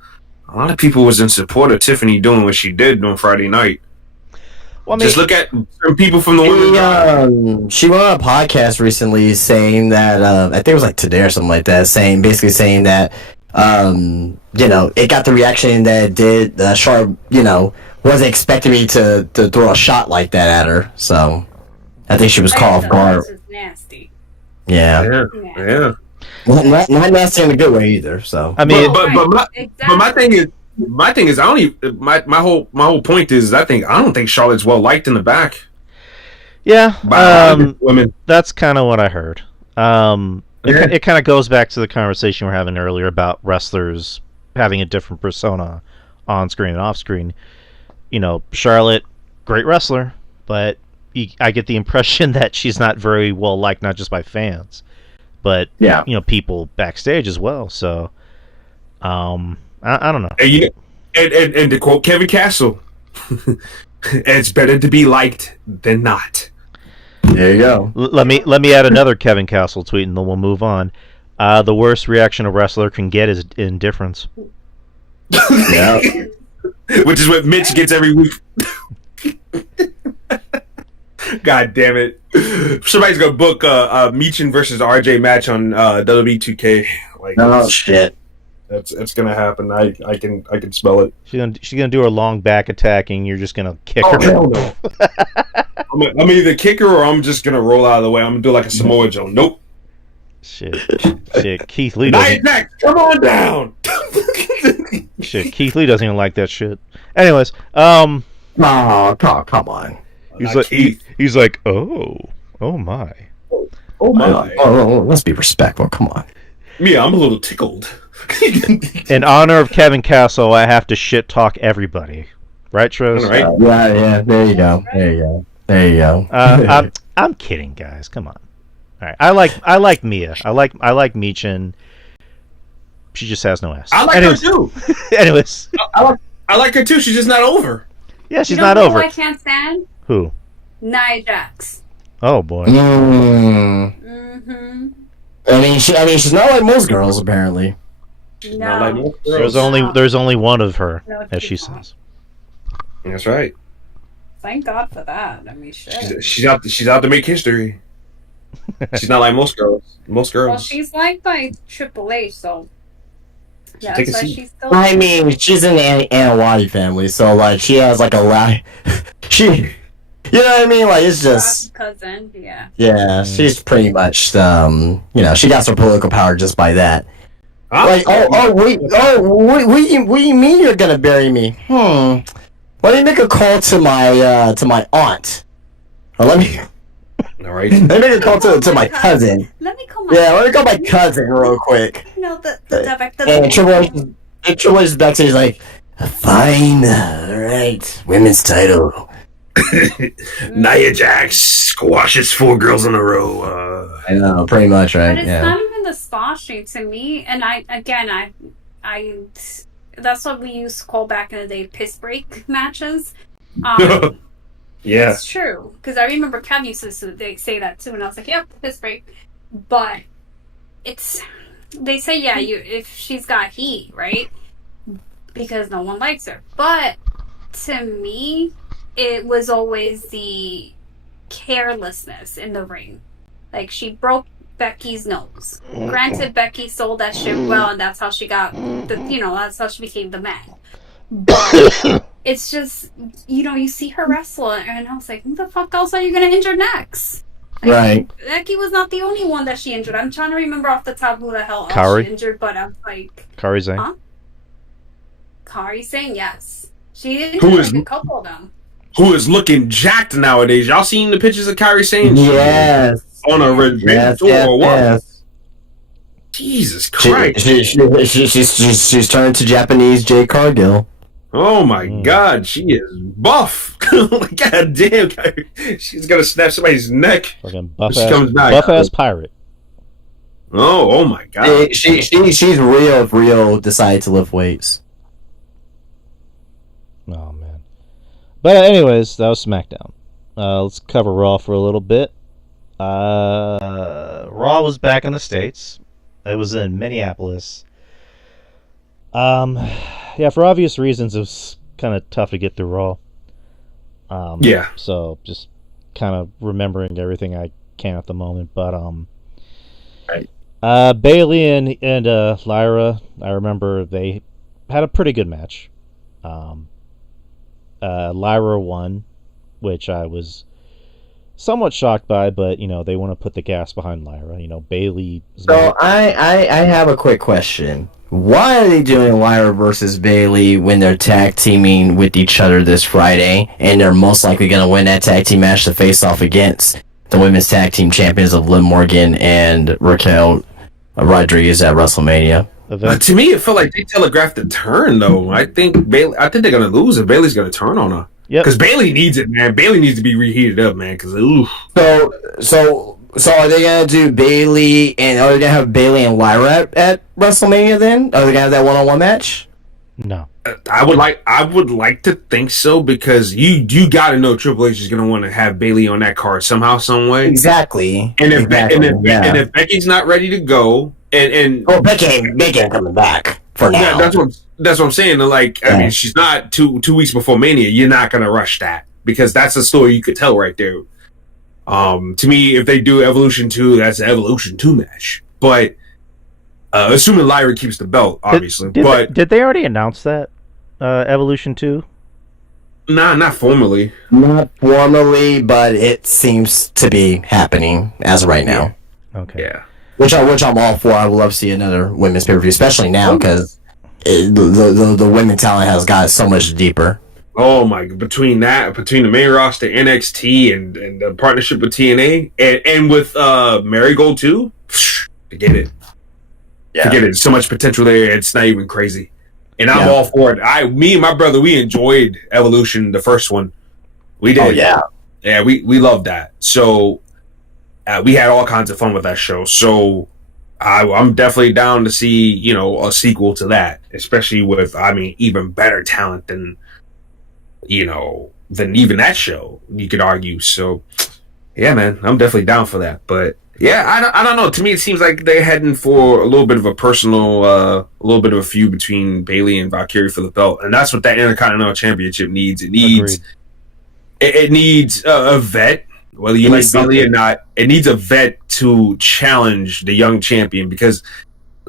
a lot of people was in support of Tiffany doing what she did on Friday night. Well, just look at some people from the women. She went on a podcast recently saying that I think it was like today or something like that, basically saying that it got the reaction that it did. Charlotte, wasn't expecting me to throw a shot like that at her, so I think she was caught off guard. Nasty. Yeah. Not nasty in a good way either. So I mean, but my thing is I don't even, my whole point is I don't think Charlotte's well liked in the back. Yeah, by women. That's kind of what I heard. It kind of goes back to the conversation we were having earlier about wrestlers having a different persona on screen and off screen. Charlotte, great wrestler, but I get the impression that she's not very well liked, not just by fans, but people backstage as well. So, I don't know. And to quote Kevin Castle, it's better to be liked than not. There you go. Let me add another Kevin Castle tweet, and then we'll move on. The worst reaction a wrestler can get is indifference. Yeah. Which is what Mitch gets every week. God damn it! Somebody's gonna book a Meechin versus RJ match on WWE 2K. Like, Oh shit. That's gonna happen. I can smell it. She's gonna do her long back attacking. You're just gonna kick Oh her. hell no. I'm either kick her or I'm just gonna roll out of the way. I'm gonna do like a Samoa Joe. Nope. Shit. Keith Lee Nia doesn't. Jax, come on down. Shit, Keith Lee doesn't even like that shit. Anyways, Oh, come on. he's Not like, Keith. he's like, oh my. Oh my. Let's be respectful. Come on. Mia, I'm a little tickled. In honor of Kevin Castle, I have to shit talk everybody. Right, Troz? All right. Yeah. There you go. I'm kidding, guys. Come on. All right. I like Mia. I like Meechin. She just has no ass. I like her too. Anyways, I like her too. She's just not over. yeah, she's You know not who over. I can't stand? Who? Nia Jax. Oh boy. Mm-hmm. I mean, she's not like most girls apparently. Not like No. most There's girls. only one of her, No, as she she's not. says. That's right. Thank God for that. I mean, shit. She's out to make history. She's not like most girls. Most girls. Well, she's liked by Triple H, so yeah, Take a that's why seat. she's still. I mean, she's in the Anawati family, so like she has like a lot. She, you know what I mean? Like it's just, cousin, yeah. yeah, she's pretty much, she got some political power just by that. Huh? Like, what do you mean you're gonna bury me? Let me make a call to my aunt. Or let me All right. make a call to my cousin. Let me call my. Yeah, let me call my cousin real quick. No, the director. And Triple H is backstage like, fine, alright, women's title. Nia Jax squashes 4 girls in a row. I know, pretty much, right? But it's Yeah. not even the squashing to me. And I that's what we used to call back in the day piss break matches. Yeah. It's true because I remember Kev used to say that too, and I was like, "Yep, piss break." But they say if she's got heat, right? Because no one likes her. But to me, it was always the carelessness in the ring. Like she broke Becky's nose. Granted, Becky sold that shit well, and that's how she got that's how she became the man. But it's just, you see her wrestle, and I was like, who the fuck else are you gonna injure next? Like, Right. Becky was not the only one that she injured. I'm trying to remember off the top who the hell else Kairi? she injured, but I'm like, Kairi Sane. Huh? Kairi Sane, yes. She Who injured is- like a couple of them. Who is looking jacked nowadays? Y'all seen the pictures of Kairi Sane? Yes. On a revenge Yes, tour or what? yes. Jesus Christ. She's turned to Japanese Jade Cargill. Oh my God, she is buff. God damn, she's gonna snap somebody's neck. Fucking buff She comes back. ass pirate. Oh my God. She's real decided to lift weights. Oh man. But anyways, that was SmackDown. Let's cover Raw for a little bit. Raw was back in the States. It was in Minneapolis. Yeah, for obvious reasons, it was kind of tough to get through Raw. Yeah. So just kind of remembering everything I can at the moment. But Right. Bailey and Lyra, I remember they had a pretty good match. Lyra won, which I was somewhat shocked by, but they want to put the gas behind Lyra. Bailey. So I have a quick question. Why are they doing Lyra versus Bailey when they're tag teaming with each other this Friday, and they're most likely going to win that tag team match to face off against the women's tag team champions of Liv Morgan and Raquel Rodriguez at WrestleMania? To me, it felt like they telegraphed the turn, though. I think they're gonna lose, and Bailey's gonna turn on her. Yep. Because Bailey needs it, man. Bailey needs to be reheated up, man. Because So are they gonna do Bailey and are they gonna have Bailey and Lyra at WrestleMania then? Are they gonna have that one-on-one match? No. I would like to think so, because you got to know Triple H is going to want to have Bailey on that card somehow, some way. Exactly. And if yeah. and if Becky's not ready to go, and Becky ain't coming back for now. yeah, that's what I'm saying. Like, I mean, she's not two weeks before Mania. You're not going to rush that, because that's a story you could tell right there. To me, if they do Evolution 2, that's an Evolution 2 match. But assuming Lyra keeps the belt, obviously. Did they already announce that Evolution 2? Nah, not formally. Not formally, but it seems to be happening as of right now. Okay. Yeah. Which I'm all for. I would love to see another women's pay-per-view, especially now, because the women talent has got so much deeper. Oh my! Between the main roster, NXT, and the partnership with TNA, and with Marigold too, forget it. Yeah. Forget it. So much potential there. It's not even crazy. And I'm all for it. Me and my brother, we enjoyed Evolution, the first one. We did. Oh yeah. Yeah, we loved that. So we had all kinds of fun with that show. So I'm definitely down to see, a sequel to that, especially with, even better talent than even that show, you could argue. So yeah, man, I'm definitely down for that. But yeah, I don't know. To me, it seems like they're heading for a little bit of a personal, a little bit of a feud between Bayley and Valkyrie for the belt, and that's what that Intercontinental Championship needs. It needs a vet, whether you like Bayley or not. It needs a vet to challenge the young champion,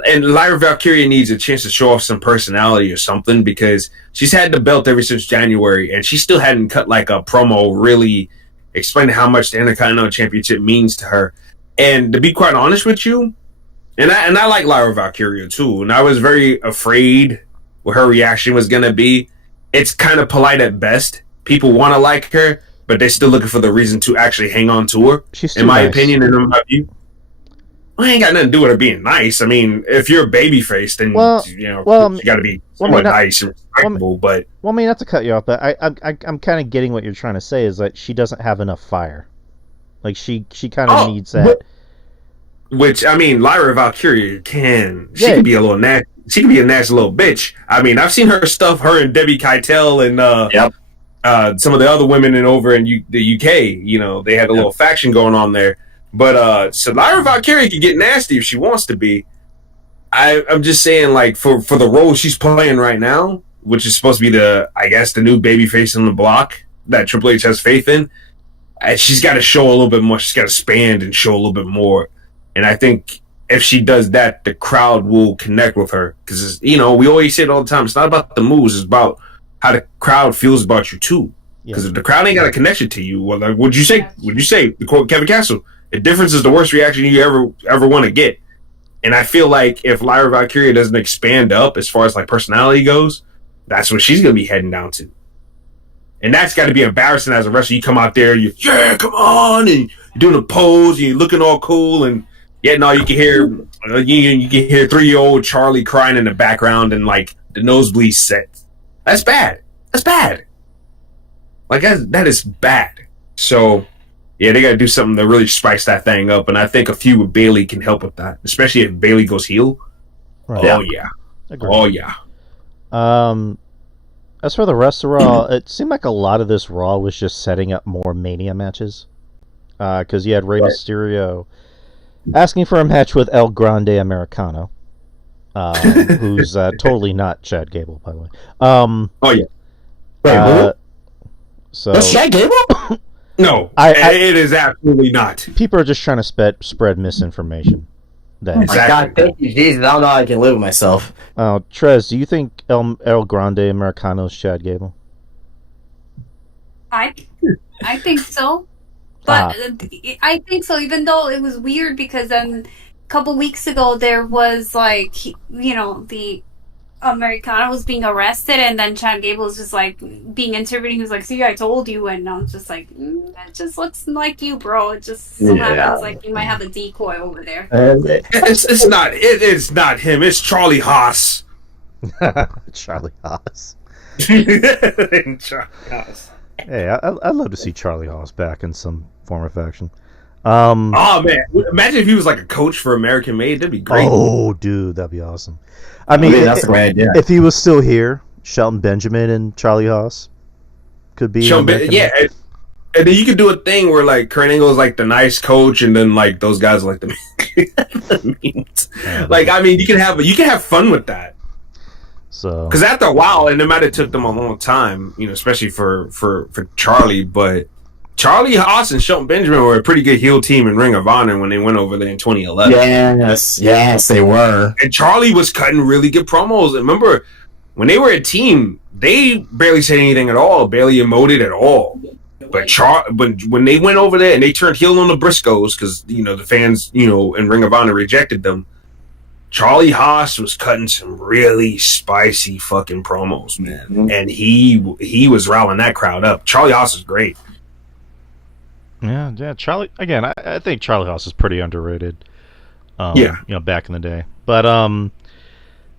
and Lyra Valkyria needs a chance to show off some personality or something, because she's had the belt ever since January, and she still hadn't cut like a promo really explaining how much the Intercontinental Championship means to her. And to be quite honest with you, and I like Lyra Valkyria too, and I was very afraid what her reaction was going to be. It's kind of polite at best. People want to like her, but they're still looking for the reason to actually hang on to her. She's in my opinion, and in my view. Well, ain't got nothing to do with her being nice. I mean, if you're a babyface, then you got to be somewhat nice and respectable. But not to cut you off, but I'm kind of getting what you're trying to say is that she doesn't have enough fire. Like she kind of needs that. Which Lyra Valkyria can be a little nasty. She can be a nasty little bitch. I mean, I've seen her stuff. Her and Debbie Keitel and some of the other women over in the UK. They had a little faction going on there. But so Lyra Valkyria can get nasty if she wants to be. I'm just saying, like, for the role she's playing right now, which is supposed to be the new babyface on the block that Triple H has faith in, she's got to show a little bit more. She's got to expand and show a little bit more. And I think if she does that, the crowd will connect with her. Because, we always say it all the time. It's not about the moves. It's about how the crowd feels about you, too. Because if the crowd ain't got a connection to you, well, like, what'd you say? To quote Kevin Castle, the difference is the worst reaction you ever want to get. And I feel like if Lyra Valkyria doesn't expand up as far as, like, personality goes, that's what she's going to be heading down to. And that's got to be embarrassing as a wrestler. You come out there, come on, and you're doing a pose, and you're looking all cool, and yet now you can hear 3-year-old Charlie crying in the background, and like the nosebleed set. That's bad. Like that is bad. So yeah, they got to do something to really spice that thing up, and I think a feud with Bayley can help with that, especially if Bayley goes heel. Right. Oh yeah. Agreed. Oh yeah. As for the rest of Raw, it seemed like a lot of this Raw was just setting up more Mania matches. Because you had Rey Mysterio asking for a match with El Grande Americano, who's totally not Chad Gable, by the way. Oh yeah. So that's Chad Gable? No, it is absolutely not. People are just trying to spread misinformation. Oh my God, thank you, Jesus. I don't know how I can live with myself. Trez, do you think El Grande Americano is Chad Gable? I think so. But I think so, even though it was weird, because then a couple weeks ago there was like, the Americano was being arrested, and then Chad Gable was just like being interviewed. He was like, "See, I told you," and I was just like, "That just looks like you, bro." It just so happens like you might have a decoy over there. It's not. It is not him. It's Charlie Haas. Charlie Haas. Charlie Haas. Hey, I'd love to see Charlie Haas back in some form or fashion. Oh man, imagine if he was like a coach for American Made. That'd be great. Oh, dude, that'd be awesome. I mean, that's a great idea. If he was still here, Shelton Benjamin and Charlie Haas could be. Yeah, and then you could do a thing where like Kurt Angle is like the nice coach, and then like those guys are like the means. Like, I mean, you can have fun with that. So, because after a while, and it might have took them a long time, you know, especially for Charlie, but Charlie Haas and Shelton Benjamin were a pretty good heel team in Ring of Honor when they went over there in 2011. Yes, they were. And Charlie was cutting really good promos. And remember, when they were a team, they barely said anything at all, barely emoted at all. But when they went over there and they turned heel on the Briscoes, because, you know, the fans, you know, in Ring of Honor rejected them, Charlie Haas was cutting some really spicy fucking promos, man. Mm-hmm. And he was riling that crowd up. Charlie Haas is great. Yeah, Charlie. Again, I think Charlie Haas is pretty underrated. You know, back in the day. But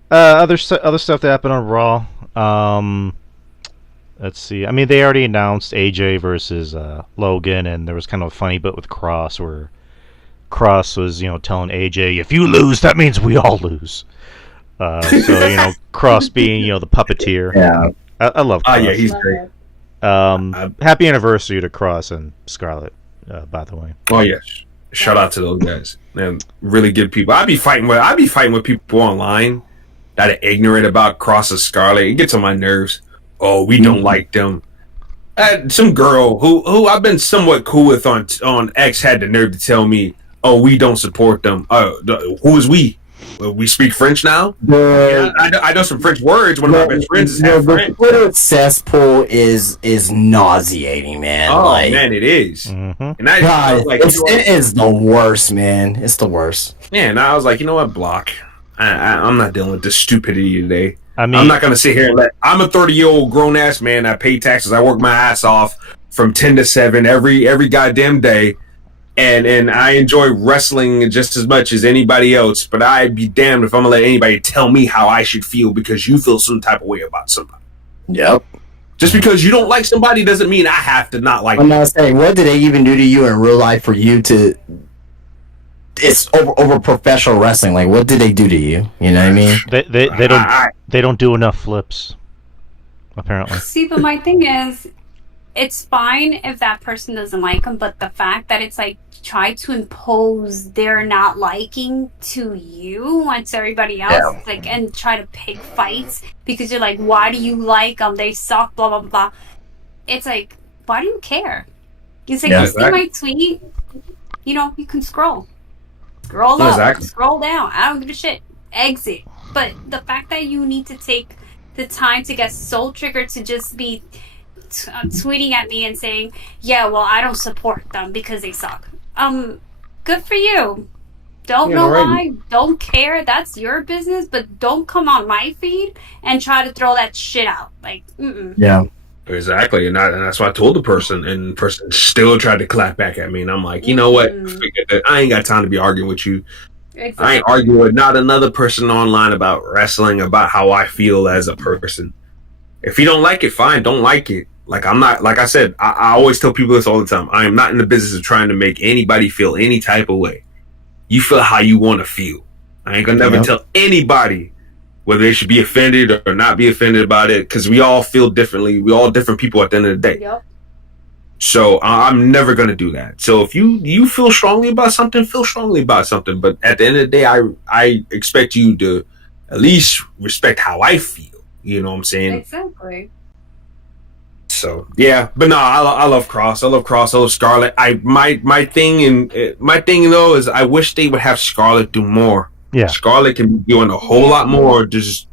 other stuff that happened on Raw. Let's see. I mean, they already announced AJ versus Logan, and there was kind of a funny bit with Cross where Cross was, you know, telling AJ, "If you lose, that means we all lose." So you know, Cross being, you know, the puppeteer. Yeah, I love Cross. Yeah, he's great. Happy anniversary to Cross and Scarlett, by the way. Oh yes, shout out to those guys. Man, really good people. I'd be fighting with people online that are ignorant about Cross and Scarlett. It gets on my nerves. Oh, we don't like them. Some girl who I've been somewhat cool with on X had the nerve to tell me, "Oh, we don't support them." Who is we? We speak French now. Yeah, I know some French words. One of my best friends is half French. Twitter cesspool is nauseating, man. Oh man, it is. Mm-hmm. And I was like, it is the worst, man. It's the worst. Yeah, and I was like, you know what, block. I'm not dealing with this stupidity today. I mean, I'm not gonna sit here and I'm a 30-year-old grown ass man. I pay taxes. I work my ass off from 10 to 7 every goddamn day. And I enjoy wrestling just as much as anybody else, but I'd be damned if I'm gonna let anybody tell me how I should feel because you feel some type of way about somebody. Yep. Just because you don't like somebody doesn't mean I have to not like them. I'm not saying, what did they even do to you in real life for you to... It's over professional wrestling. Like, what did they do to you? You know what I mean? They don't do enough flips, apparently. See, but my thing is, it's fine if that person doesn't like them, but the fact that it's like try to impose their not liking to you and to everybody else, like, and try to pick fights because you're like, why do you like them? They suck, blah blah blah. It's like, why do you care? It's like, you see my tweet, you know, you can scroll up, scroll down. I don't give a shit. Exit. But the fact that you need to take the time to get so triggered to just be tweeting at me and saying, yeah, well, I don't support them because they suck. Good for you. Don't know why. Don't care. That's your business. But don't come on my feed and try to throw that shit out. Like, Yeah. Exactly, and that's what I told the person, and the person still tried to clap back at me, and I'm like, you know what? Forget that. I ain't got time to be arguing with you. Exactly. I ain't arguing with not another person online about wrestling, about how I feel as a person. If you don't like it, fine, don't like it. Like, I'm not, like I said, I always tell people this all the time. I am not in the business of trying to make anybody feel any type of way. You feel how you want to feel. I ain't gonna never tell anybody whether they should be offended or not be offended about it, because we all feel differently. We all different people at the end of the day. Yep. So I'm never going to do that. So if you feel strongly about something, feel strongly about something. But at the end of the day, I expect you to at least respect how I feel. You know what I'm saying? Exactly. So yeah, but no, I love Cross. I love Cross. I love Scarlett. My thing though is I wish they would have Scarlett do more. Yeah, Scarlett can be doing a whole lot more, just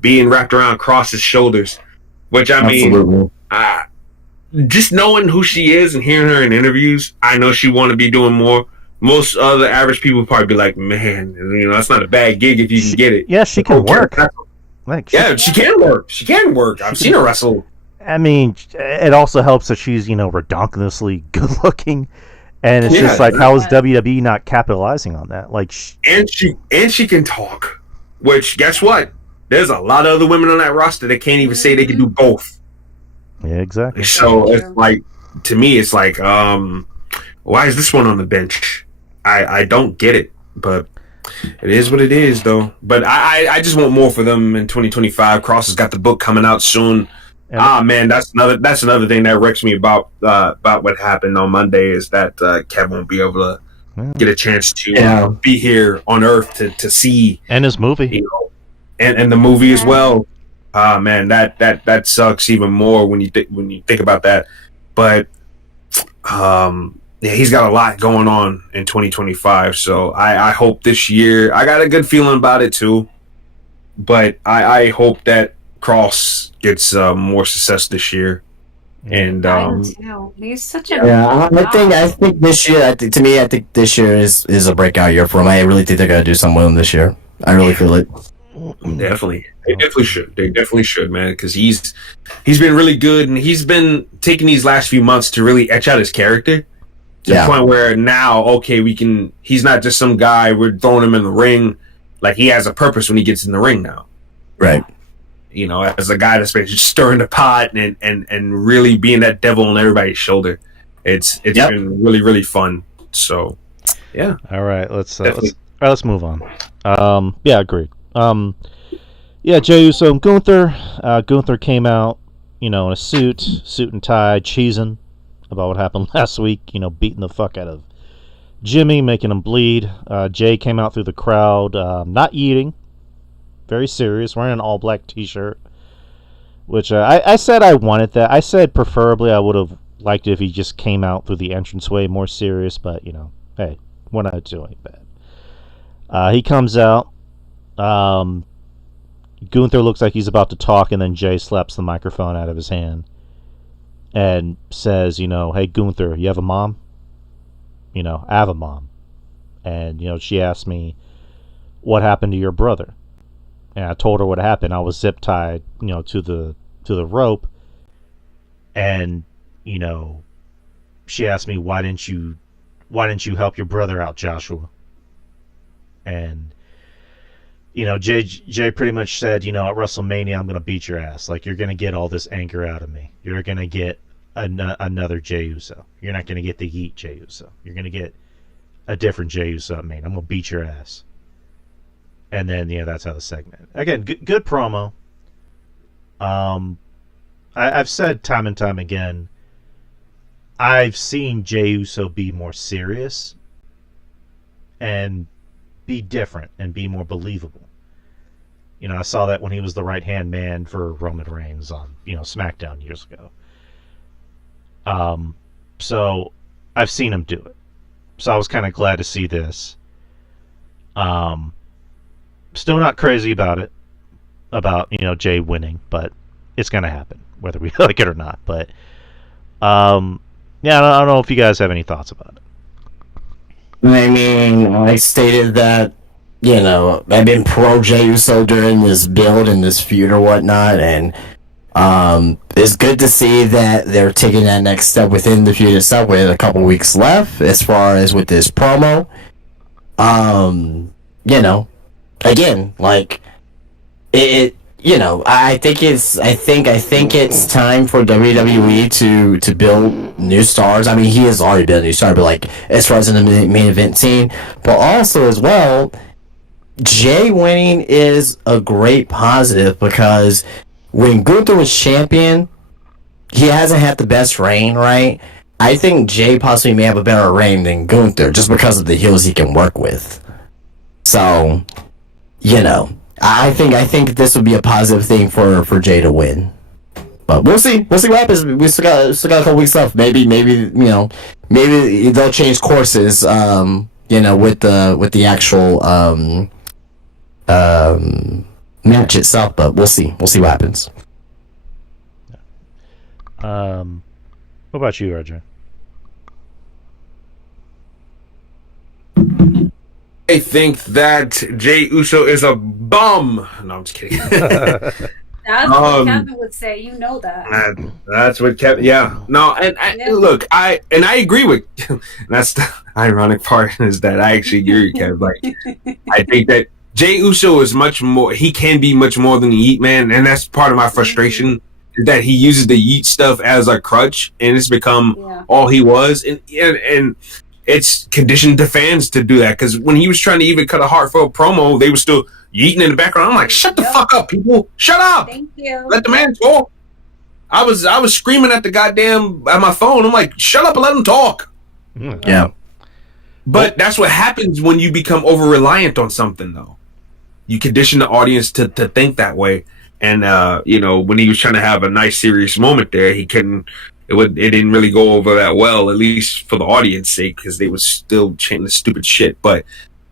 being wrapped around Cross's shoulders. Which I mean, just knowing who she is and hearing her in interviews, I know she want to be doing more. Most other average people probably be like, man, you know, that's not a bad gig if you can get it. Yeah, she can work. She can work. She can work. I've seen her wrestle. I mean, it also helps that she's, you know, redonkulously good looking. And it's just like, how is WWE not capitalizing on that? Like, and she can talk. Which, guess what? There's a lot of other women on that roster that can't even say they can do both. Yeah, exactly. So it's like, to me, it's like, why is this one on the bench? I don't get it, but it is what it is, though. But I just want more for them in 2025. Cross has got the book coming out soon. Man, that's another thing that wrecks me about what happened on Monday is that Kev won't be able to get a chance to be here on Earth to see and his movie, and the movie as well. Man, that sucks even more when you think about that. But he's got a lot going on in 2025. So I hope this year, I got a good feeling about it too. But I hope that Cross gets more success this year. And he's such a I think this year, I think this year is a breakout year for him. I really think they're gonna do something with him this year. I really feel it. Definitely, they definitely should, man. Because he's been really good, and he's been taking these last few months to really etch out his character to the point where now, he's not just some guy we're throwing him in the ring. Like, he has a purpose when he gets in the ring now, right? As a guy that's been just stirring the pot and really being that devil on everybody's shoulder. It's been really, really fun. So, yeah. All right, let's move on. Agreed. Jey Uso and Gunther. Gunther came out, in a suit and tie, cheesing about what happened last week. Beating the fuck out of Jimmy, making him bleed. Jey came out through the crowd, not eating. Very serious, wearing an all-black t-shirt, which I said I wanted that. I said preferably I would have liked it if he just came out through the entranceway more serious, but, hey, we're not doing bad. He comes out. Gunther looks like he's about to talk, and then Jey slaps the microphone out of his hand and says, hey, Gunther, you have a mom? I have a mom. And, she asked me, what happened to your brother? And I told her what happened. I was zip tied, to the rope. And, she asked me, why didn't you help your brother out, Joshua? And, Jay pretty much said, at WrestleMania, I'm going to beat your ass. Like, you're going to get all this anger out of me. You're going to get another Jey Uso. You're not going to get the Yeet Jey Uso. You're going to get a different Jey Uso at Mania. I'm going to beat your ass. And then, that's how the segment. Again, good promo. I've said time and time again, I've seen Jey Uso be more serious and be different and be more believable. I saw that when he was the right-hand man for Roman Reigns on, SmackDown years ago. So I've seen him do it. So I was kind of glad to see this. Still not crazy about it, Jay winning, but it's going to happen, whether we like it or not. But, I don't know if you guys have any thoughts about it. I mean, I stated that, I've been pro Jey Uso during this build and this feud or whatnot, and it's good to see that they're taking that next step within the feud itself with a couple weeks left, as far as with this promo. Again, like I think it's time for WWE to build new stars. I mean, he has already been a new star, but like as far as in the main event scene, but also as well, Jay winning is a great positive because when Gunther was champion, he hasn't had the best reign, right? I think Jay possibly may have a better reign than Gunther just because of the heels he can work with. So, I think this would be a positive thing for Jay to win. But we'll see. We'll see what happens. We still got a couple weeks left. Maybe they'll change courses. With the actual match itself. But we'll see. We'll see what happens. What about you, Roger? I think that Jey Uso is a bum. No, I'm just kidding. That's what Kevin would say. You know that. That's what Kevin. Yeah. No, and look, I agree with. That's the ironic part is that I actually agree with Kevin. Like, I think that Jey Uso is much more. He can be much more than the Yeet Man, and that's part of my frustration is that he uses the yeet stuff as a crutch, and it's become all he was, and it's conditioned the fans to do that, because when he was trying to even cut a heartfelt promo, they were still yeeting in the background. I'm like, shut the fuck up, people! Shut up! Thank you. Let the man talk. I was screaming at my phone. I'm like, shut up and let him talk. Yeah. But that's what happens when you become over reliant on something, though. You condition the audience to think that way. And when he was trying to have a nice, serious moment there, he couldn't. It didn't really go over that well, at least for the audience sake, because they was still chanting the stupid shit. But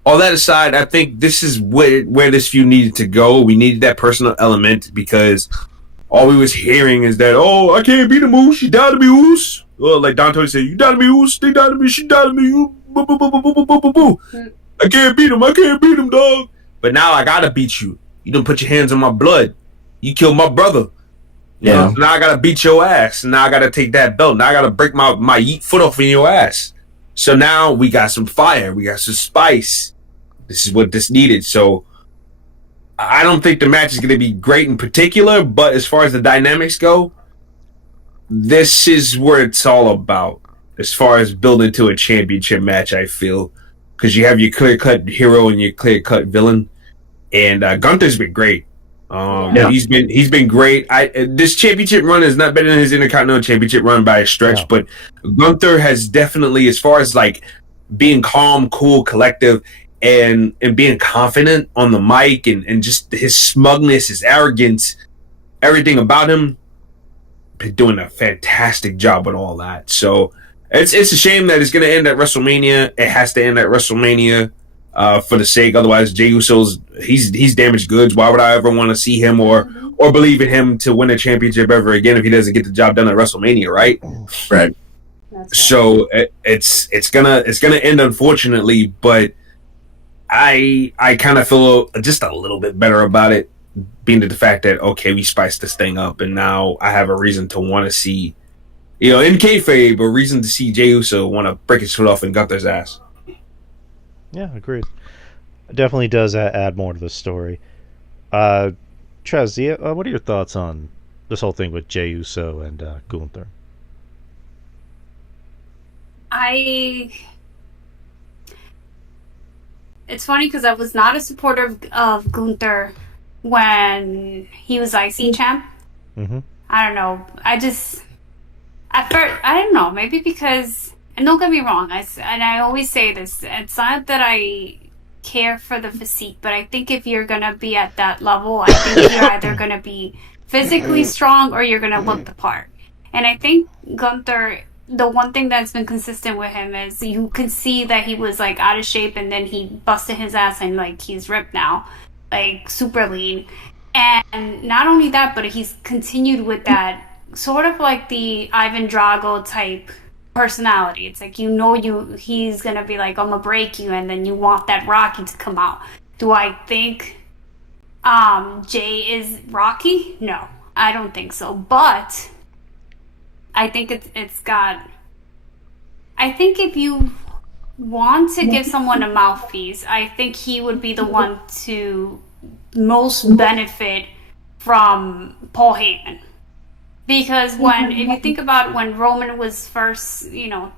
all that aside, I think this is where this feud needed to go. We needed that personal element, because all we was hearing is that, oh, I can't beat a Moose, she doubted me, Oos. Well, like Don Tony said, you doubted me, Oos, they doubted me, she doubted me, Oos. Boo, boo, boo, boo, boo, boo, boo, boo. I can't beat him, dog. But now I gotta beat you. You done put your hands on my blood. You killed my brother. You know, so now I gotta beat your ass. Now I gotta take that belt. Now I gotta break my yeet foot off in your ass. So now we got some fire. We got some spice. This is what this needed. So I don't think the match is gonna be great in particular, but as far as the dynamics go, this is where it's all about. As far as building to a championship match, I feel, because you have your clear-cut hero and your clear-cut villain, and Gunther's been great. He's been great. This championship run is not better than his Intercontinental Championship run by a stretch, but Gunther has definitely, as far as like being calm, cool, collective, and being confident on the mic, and just his smugness, his arrogance, everything about him, been doing a fantastic job with all that. So it's a shame that it's going to end at WrestleMania. It has to end at WrestleMania. For the sake, otherwise Jey Uso's he's damaged goods. Why would I ever want to see him or believe in him to win a championship ever again if he doesn't get the job done at WrestleMania, right? Right. So it's gonna end unfortunately, but I kind of feel just a little bit better about it, being the fact that okay, we spiced this thing up, and now I have a reason to want to see, in kayfabe, a reason to see Jey Uso want to break his foot off in Gunther's ass. Yeah, agreed. It definitely does add more to the story. Trez, what are your thoughts on this whole thing with Jey Uso and Gunther? It's funny because I was not a supporter of Gunther when he was IC champ. Mm-hmm. I don't know. I don't know. Maybe because. And don't get me wrong, I always say this, it's not that I care for the physique, but I think if you're going to be at that level, I think you're either going to be physically strong or you're going to look the part. And I think Gunther, the one thing that's been consistent with him is you can see that he was like out of shape and then he busted his ass and like he's ripped now, like super lean. And not only that, but he's continued with that sort of like the Ivan Drago type personality. It's like he's gonna be like, I'm gonna break you, and then you want that Rocky to come out. Do I think Jay is Rocky? No, I don't think so. But I think it's got. I think if you want to give someone a mouthpiece, I think he would be the one to most benefit from Paul Heyman. Because if you think about when Roman was first,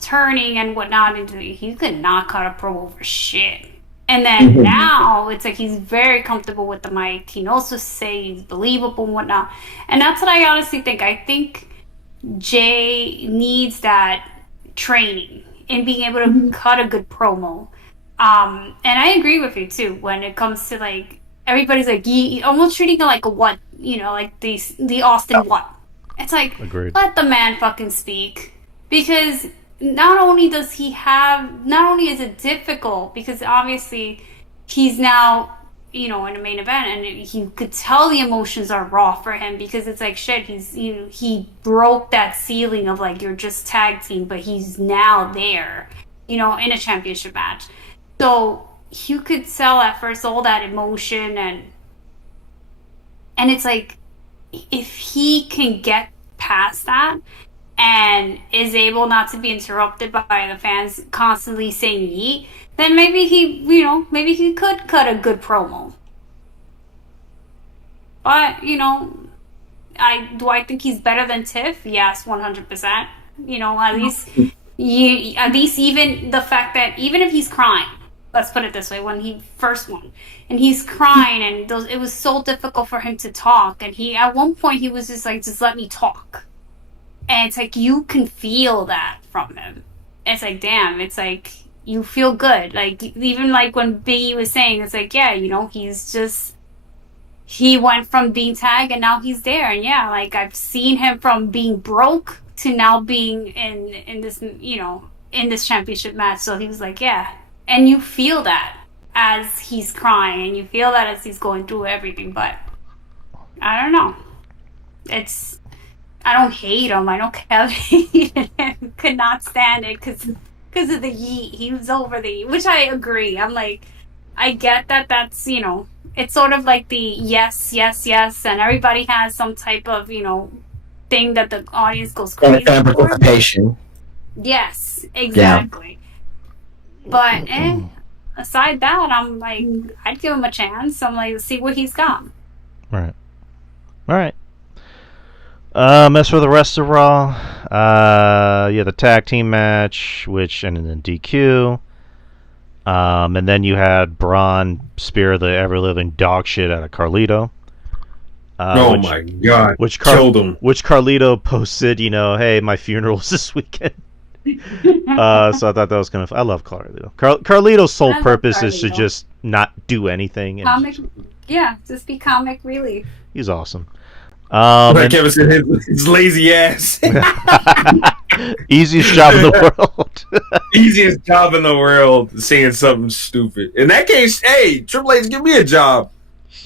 turning and whatnot, he could not cut a promo for shit. And then now it's like he's very comfortable with the mic. He knows to say he's believable and whatnot. And that's what I honestly think. I think Jay needs that training in being able to cut a good promo. And I agree with you too when it comes to like everybody's like almost treating it like a what, like the Austin what. It's like, agreed. Let the man fucking speak. Because not only is it difficult, because obviously he's now, in a main event, and you could tell the emotions are raw for him, because it's like, shit, he broke that ceiling of like, you're just tag team, but he's now there, in a championship match. So you could tell at first all that emotion, and it's like, if he can get past that and is able not to be interrupted by the fans constantly saying yeet, then maybe he could cut a good promo. But, I think he's better than Tiff? Yes, 100%. You know, at least even the fact that even if he's crying, let's put it this way, when he first won, and he's crying, and it was so difficult for him to talk, and he at one point he was just like, just let me talk, and it's like you can feel that from him. It's like, damn, it's like you feel good, like even like when Biggie was saying, it's like, yeah, you know, he went from being tag and now he's there, and yeah, like I've seen him from being broke to now being in this, you know, in this championship match. So he was like, yeah, and you feel that as he's crying, and you feel that as he's going through everything. But I don't know, I don't hate him. I know Kevin could not stand it because of the yeet. He was over the yeet, which I agree. I'm like, I get that that's, you know, it's sort of like the yes, and everybody has some type of, you know, thing that the audience goes crazy Fan for. participation. Yes, exactly. Yeah. But aside that, I'm like, I'd give him a chance. I'm like, see what he's got. Right. All right. As for the rest of Raw, the tag team match, which ended in DQ. And then you had Braun spear the ever-living dog shit out of Carlito. My God. Killed him. Which Carlito posted, you know, hey, my funeral's this weekend. So I thought that was kind of... I love Carlito. Carlito's sole purpose is to just not do anything. And just be comic relief. He's awesome. Like Kevin said, his lazy ass. Easiest job in the world. Easiest job in the world, saying something stupid. In that case, hey, Triple H, give me a job.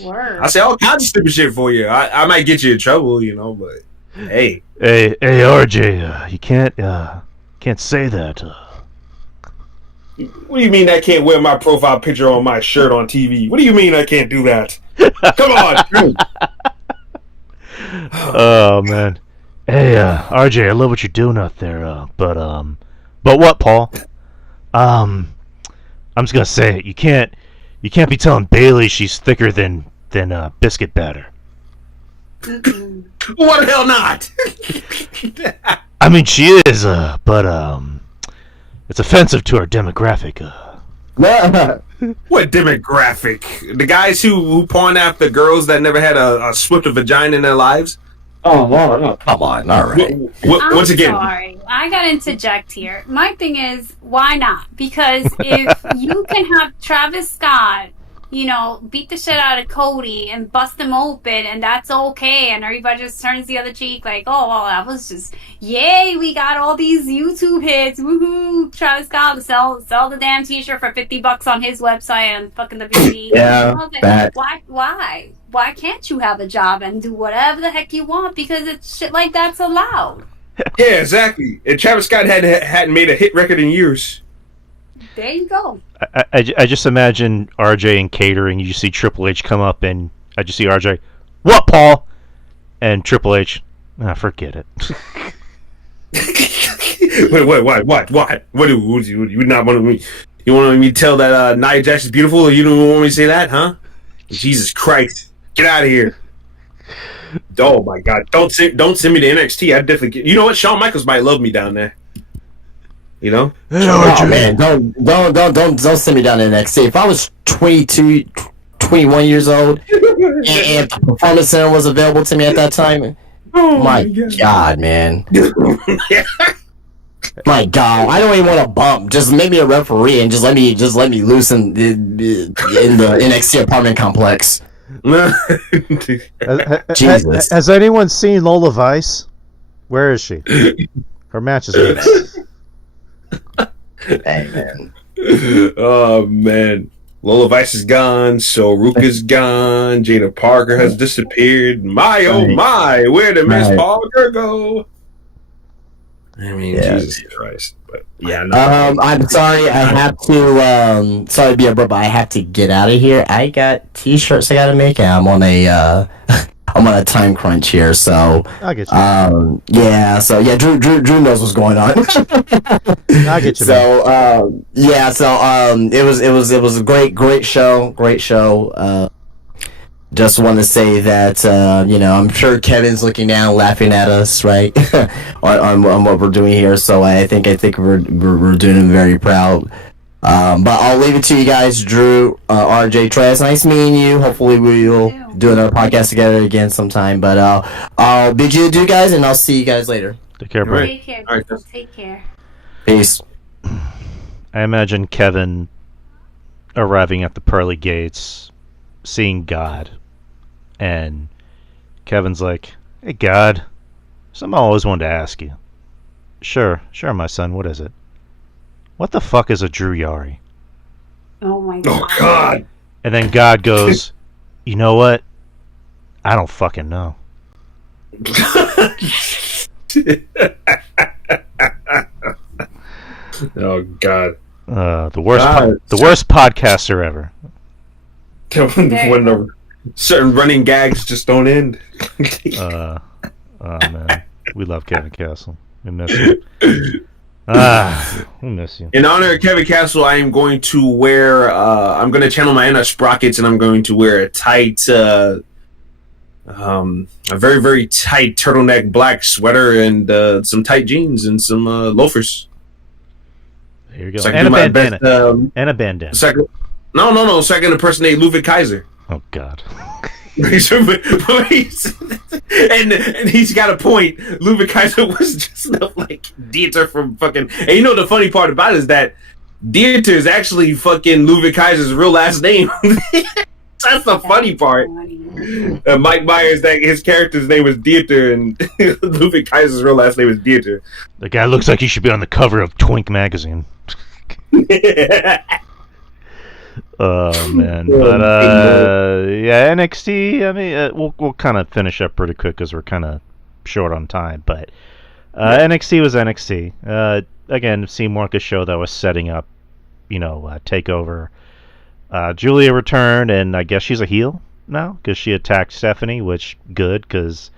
Word. I say all kinds of stupid shit for you. I might get you in trouble, you know, but hey. Hey, RJ, you can't say that. What do you mean I can't wear my profile picture on my shirt on TV? What do you mean I can't do that? Come on. Oh man. Hey, RJ, I love what you're doing out there. But what, Paul? I'm just gonna say it. You can't be telling Bailey she's thicker than biscuit batter. What the hell not? I mean, she is. But it's offensive to our demographic. What demographic? The guys who pawn after girls that never had a swift vagina in their lives? Oh, come on. All right. Once again. Sorry. I got to interject here. My thing is, why not? Because if you can have Travis Scott, you know, beat the shit out of Cody and bust him open, and that's okay, and everybody just turns the other cheek like, oh, well, that was just, yay, we got all these YouTube hits, woohoo, Travis Scott, sell the damn t-shirt for $50 on his website and fucking the BD. Yeah, why can't you have a job and do whatever the heck you want? Because it's shit like that's allowed. Yeah, exactly. And Travis Scott hadn't made a hit record in years. There you go. I just imagine RJ in catering. You see Triple H come up, and I just see RJ. What, Paul? And Triple H. Forget it. Wait, what? What do you not want me? You want me to tell that Nia Jax is beautiful, or you don't want me to say that, huh? Jesus Christ! Get out of here! Oh my God! Don't send me to NXT. I definitely get. You know what? Shawn Michaels might love me down there. You know? Oh man, don't send me down to NXT. If I was 22, 21 years old, and the Performance Center was available to me at that time, my God, man. My God, I don't even want to bump. Just make me a referee and just let me loose in the NXT apartment complex. Jesus. Has anyone seen Lola Vice? Where is she? Her match is good. Hey, man. Oh man, Lola Vice is gone. So Ruka's gone. Jada Parker has disappeared. My oh my, where did Miss Parker go? I mean, Jesus Christ. But yeah, no. I'm sorry. I have to. Sorry to be abrupt, but I have to get out of here. I got t-shirts I gotta make, and I'm on a. I'm on a time crunch here, so. I'll get you. Drew knows what's going on. I'll get you. So, it was a great show. just want to say that I'm sure Kevin's looking down, laughing at us, right, on what we're doing here. So I think we're doing him very proud. But I'll leave it to you guys, Drew, RJ, Trez. Nice meeting you. Hopefully we'll do another podcast together again sometime. But I'll bid you adieu, guys, and I'll see you guys later. Take care, bro. Take care. All right. Take care. Peace. I imagine Kevin arriving at the pearly gates, seeing God, and Kevin's like, "Hey, God, something I always wanted to ask you." Sure, my son. What is it? What the fuck is a Drew Yari? Oh my god. Oh God! And then God goes, "You know what? I don't fucking know." Oh God! The worst, God. the worst podcaster ever. When the certain running gags just don't end. Oh man, we love Kevin Castle. We miss him. We miss you. In honor of Kevin Castle, I am going to wear. I'm going to channel my inner sprockets, and I'm going to wear a tight, a very very tight turtleneck black sweater and some tight jeans and some loafers. There you go. So I can And a do my bandana. best, And a bandana. so I can, no, so I can impersonate Ludwig Kaiser. Oh God. and he's got a point. Ludwig Kaiser was just like Dieter from fucking. And you know the funny part about it is that Dieter is actually fucking Ludwig Kaiser's real last name. That's the funny part. Mike Myers, that his character's name was Dieter, and Ludwig Kaiser's real last name is Dieter. The guy looks like he should be on the cover of Twink magazine. Oh man, but yeah, NXT. I mean, we'll kind of finish up pretty quick because we're kind of short on time. But NXT was NXT. Again, seemed like a show that was setting up, takeover. Julia returned, and I guess she's a heel now because she attacked Stephanie, which good because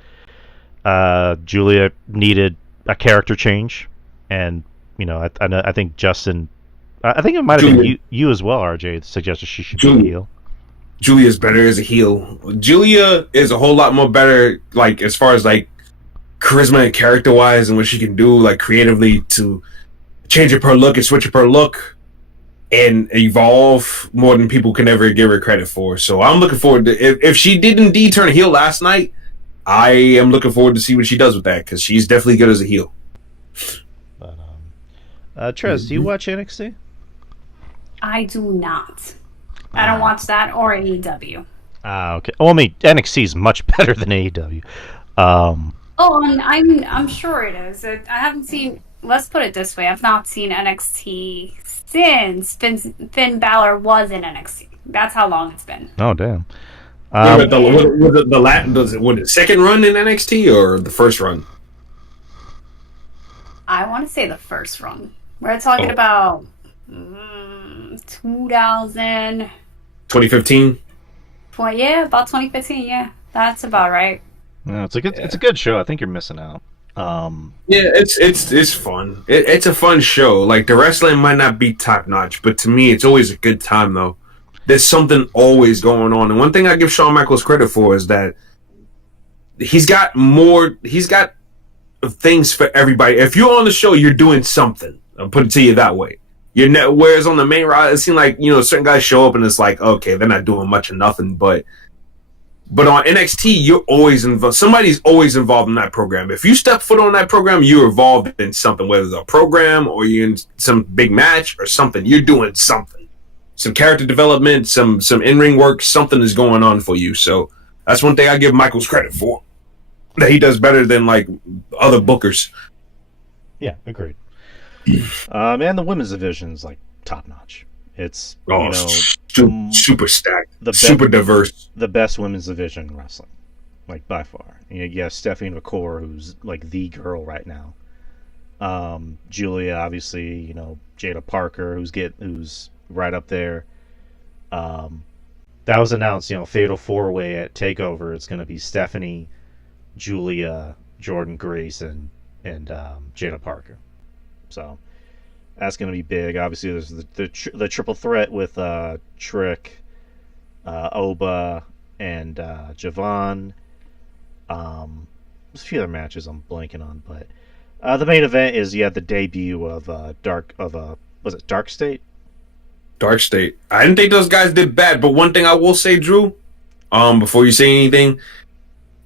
Julia needed a character change, and I think Justin. I think it might have been you as well, RJ, suggested she should be a heel. Julia's better as a heel. Julia is a whole lot more better, like as far as like charisma and character wise, and what she can do, like creatively to change up her look and switch up her look and evolve more than people can ever give her credit for. So I'm looking forward to if she did indeed turn heel last night. I am looking forward to see what she does with that because she's definitely good as a heel. But Trez, do you watch NXT? I do not. I don't watch that or AEW. Okay. Well, I mean, NXT is much better than AEW. And I'm sure it is. I haven't seen. Let's put it this way: I've not seen NXT since Finn Balor was in NXT. That's how long it's been. Oh damn. Was it the second run in NXT or the first run? I want to say the first run. We're talking about 2015. Well, yeah, about 2015. Yeah, that's about right. No, it's a good show. I think you're missing out. Yeah, it's fun. It's a fun show. Like the wrestling might not be top notch, but to me, it's always a good time though. There's something always going on, and one thing I give Shawn Michaels credit for is that he's got things for everybody. If you're on the show, you're doing something. I'll put it to you that way. Whereas on the main roster, it seems like certain guys show up and it's like, okay, they're not doing much or nothing. But on NXT, you're always involved. Somebody's always involved in that program. If you step foot on that program, you're involved in something, whether it's a program or you're in some big match or something. You're doing something, some character development, some in-ring work. Something is going on for you. So that's one thing I give Michaels credit for. That he does better than like other bookers. Yeah, agreed. And the women's division is like top notch. It's super stacked, super diverse. The best women's division in wrestling, like by far. You have Stephanie McCour, who's like the girl right now. Julia, obviously, Jada Parker, who's right up there. That was announced, Fatal 4-Way at TakeOver. It's going to be Stephanie, Julia, Jordan Grace, and Jada Parker. So that's going to be big. Obviously, there's the triple threat with Trick, Oba, and Javon. There's a few other matches I'm blanking on, but the main event is the debut of was it Dark State? Dark State. I didn't think those guys did bad, but one thing I will say, Drew, before you say anything,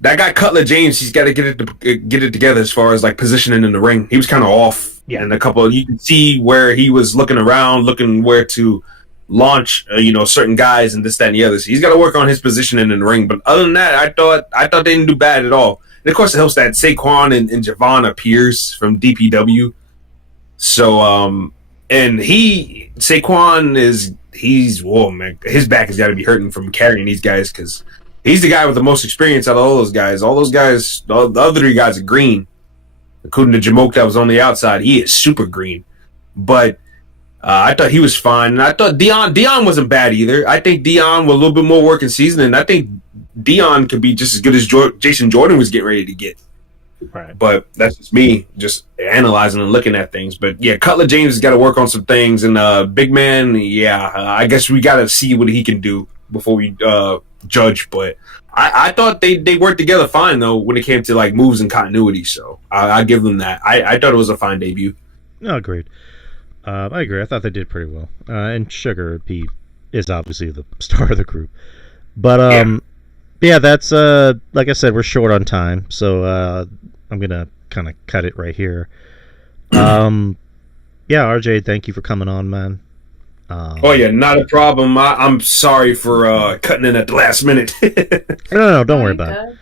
that guy Cutler James, he's got to get it together as far as like positioning in the ring. He was kind of off, and you can see where he was looking around, looking where to launch, certain guys and this, that, and the other. So he's got to work on his positioning in the ring. But other than that, I thought they didn't do bad at all. And of course, it helps that Saquon and Javon appears from DPW. So, and Saquon whoa, man, his back has got to be hurting from carrying these guys because he's the guy with the most experience out of all those guys. All those guys, the other three guys are green, including the Jamoke that was on the outside. He is super green, but I thought he was fine. And I thought Dion wasn't bad either. I think Dion with a little bit more work in season, and I think Dion could be just as good as Jason Jordan was getting ready to get. Right. But that's just me just analyzing and looking at things. But yeah, Cutler James has got to work on some things. And Big Man, I guess we got to see what he can do before we judge. But I thought they worked together fine, though, when it came to like moves and continuity. So I give them that. I thought it was a fine debut. No, agreed. I agree. I thought they did pretty well. And Sugar P is obviously the star of the group. But yeah, that's like I said, we're short on time, so I'm gonna kind of cut it right here. Yeah, RJ, thank you for coming on, man. Oh yeah, not a problem. I'm sorry for cutting in at the last minute. No, don't worry about it.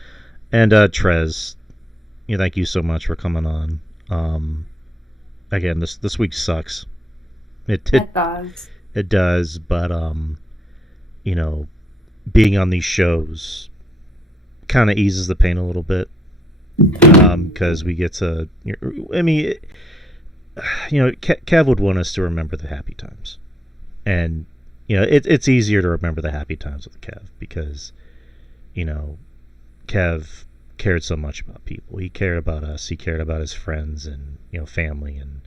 And Trez, thank you so much for coming on. Again, this week sucks. It does. It does, but being on these shows kind of eases the pain a little bit, because we get to. Kev would want us to remember the happy times, and it's easier to remember the happy times with Kev because, Kev cared so much about people. He cared about us. He cared about his friends and family, and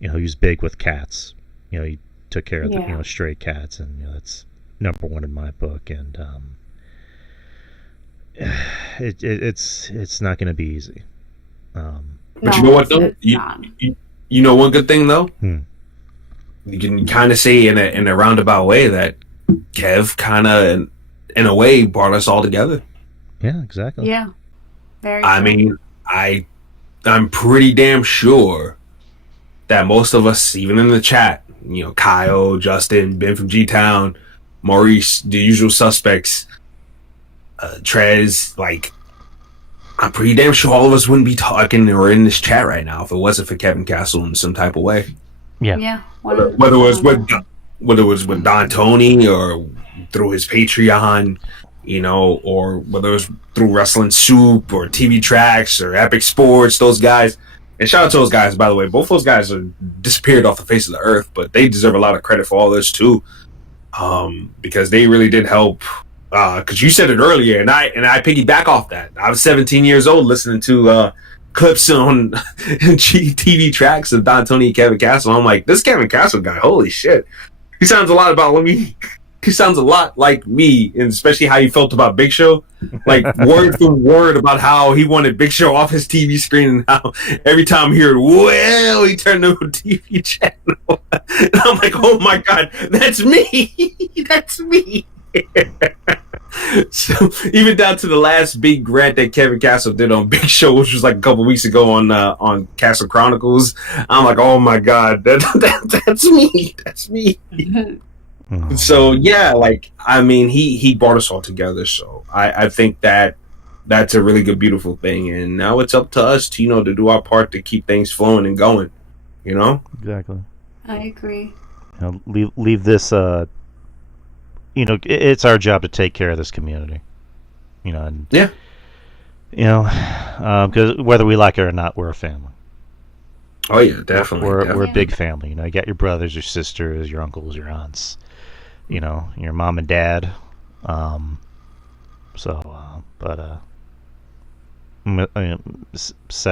he was big with cats. He took care of the stray cats, and that's number one in my book. And it's not going to be easy. But you know what though? You know one good thing though. You can kind of say in a roundabout way that Kev kind of, in a way, brought us all together. Yeah, exactly. Yeah, very. I mean, I'm pretty damn sure that most of us, even in the chat, Kyle, Justin, Ben from G-Town, Maurice, the usual suspects, Trez, like, I'm pretty damn sure all of us wouldn't be talking or in this chat right now if it wasn't for Kevin Castle in some type of way. Yeah. Whether it was with Don Tony or through his Patreon, or whether it was through Wrestling Soup or TV Tracks or Epic Sports, those guys. And shout out to those guys, by the way. Both those guys are disappeared off the face of the earth, but they deserve a lot of credit for all this too, because they really did help. Because you said it earlier, and I piggyback off that. I was 17 years old listening to clips on TV Tracks of Don Tony and Kevin Castle. I'm like, this Kevin Castle guy, holy shit! He sounds a lot He sounds a lot like me, and especially how he felt about Big Show. Like, word for word about how he wanted Big Show off his TV screen, and how every time he heard, well, he turned to a TV channel. And I'm like, oh my God, that's me. That's me. So, even down to the last big rant that Kevin Castle did on Big Show, which was like a couple weeks ago on Castle Chronicles, I'm like, oh my God, that's me. That's me. So yeah, like, I mean, he brought us all together. So I think that's a really good, beautiful thing. And now it's up to us to, to do our part to keep things flowing and going, Exactly. I agree. Leave this, it's our job to take care of this community, and yeah, because whether we like it or not, we're a family. Oh yeah, definitely. We're a big family. You got your brothers, your sisters, your uncles, your aunts, your mom and dad. Said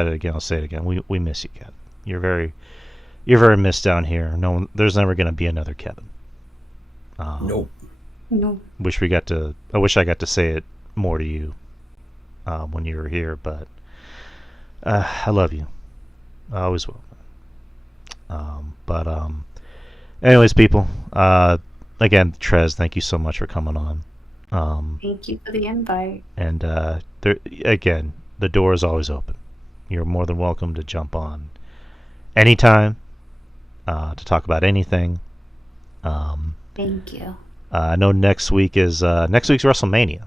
it again. I'll say it again. We miss you, Kevin. You're very missed down here. There's never going to be another Kevin. Nope. No. I wish I got to say it more to you when you were here, but I love you. I always will. But anyways, people. Again, Trez, thank you so much for coming on. Thank you for the invite. And again, the door is always open. You're more than welcome to jump on anytime to talk about anything. Thank you. I know next week's WrestleMania.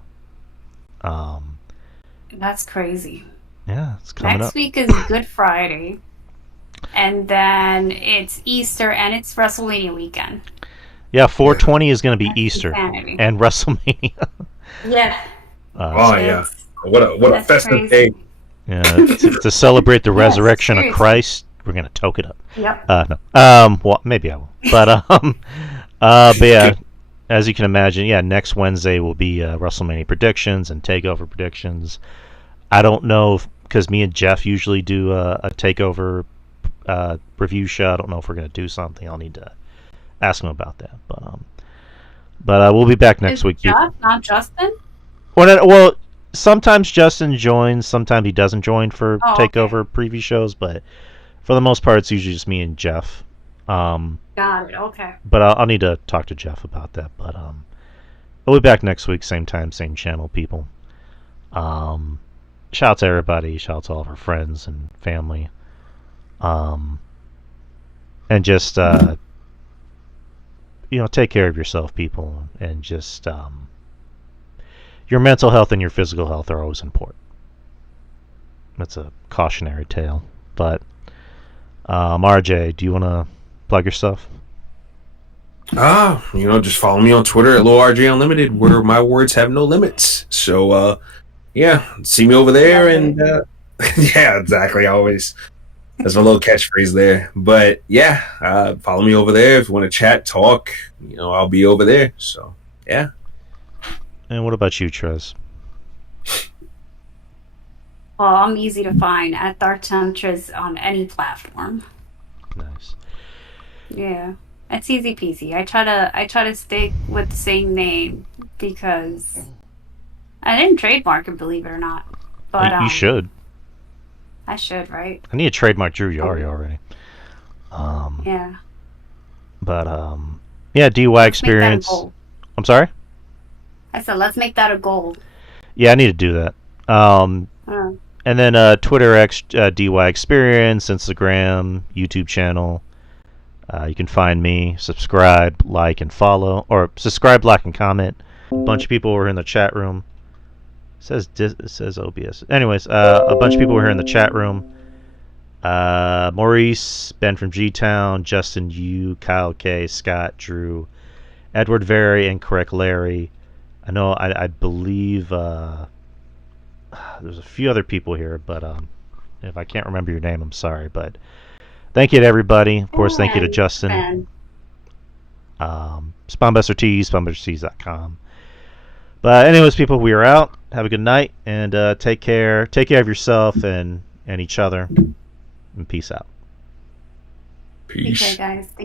That's crazy. Yeah, it's coming Next up. week is Good Friday. And then it's Easter and it's WrestleMania weekend. Yeah, 420 is going to be That's Easter insanity. and WrestleMania. Yeah. Oh yeah, what a That's festive crazy. day. Yeah, to celebrate the resurrection of seriously. Christ, we're going to toke it up. Yep. No. Well, maybe I will. But but yeah, as you can imagine, yeah, next Wednesday will be WrestleMania predictions and Takeover predictions. I don't know because me and Jeff usually do a Takeover review show. I don't know if we're going to do something. I'll need to ask him about that. But we'll be back next Is week. Jeff, not Justin? Well, sometimes Justin joins, sometimes he doesn't join for Oh, okay. Takeover preview shows, but for the most part, it's usually just me and Jeff. Got it. Okay. But I'll need to talk to Jeff about that. But we'll be back next week, same time, same channel, people. Shout out to everybody. Shout out to all of our friends and family. And just take care of yourself, people, and just your mental health and your physical health are always important. That's a cautionary tale. But RJ, do you want to plug your stuff? Just follow me on Twitter at LowRJ Unlimited, where my words have no limits. So, yeah, see me over there, and yeah, exactly. Always, there's a little catchphrase there, but yeah, follow me over there if you want to chat, talk. I'll be over there. So, yeah. And what about you, Trez? Well, I'm easy to find at Dark Tantras on any platform. Nice. Yeah. It's easy peasy. I try to stick with the same name because I didn't trademark it, believe it or not. But You should. I should, right? I need to trademark Drew Yari already. Yeah. But yeah, DUI Make that a experience. goal. I'm sorry. I said, let's make that a goal. Yeah, I need to do that. And then Twitter X DUI experience, Instagram, YouTube channel. You can find me, subscribe, like, and follow, or subscribe, like, and comment. A bunch of people were in the chat room. It says OBS. Anyways, a bunch of people were here in the chat room. Maurice, Ben from G-Town, Justin U, Kyle K, Scott, Drew, Edward Very, and Correct Larry. I know, I believe there's a few other people here, but if I can't remember your name, I'm sorry. But thank you to everybody. Of course, thank you to Justin. Spawnbuster Tees, spawnbustertees.com. But anyways, people, we are out. Have a good night, and take care. Take care of yourself and each other. And peace out. Peace. Okay, guys.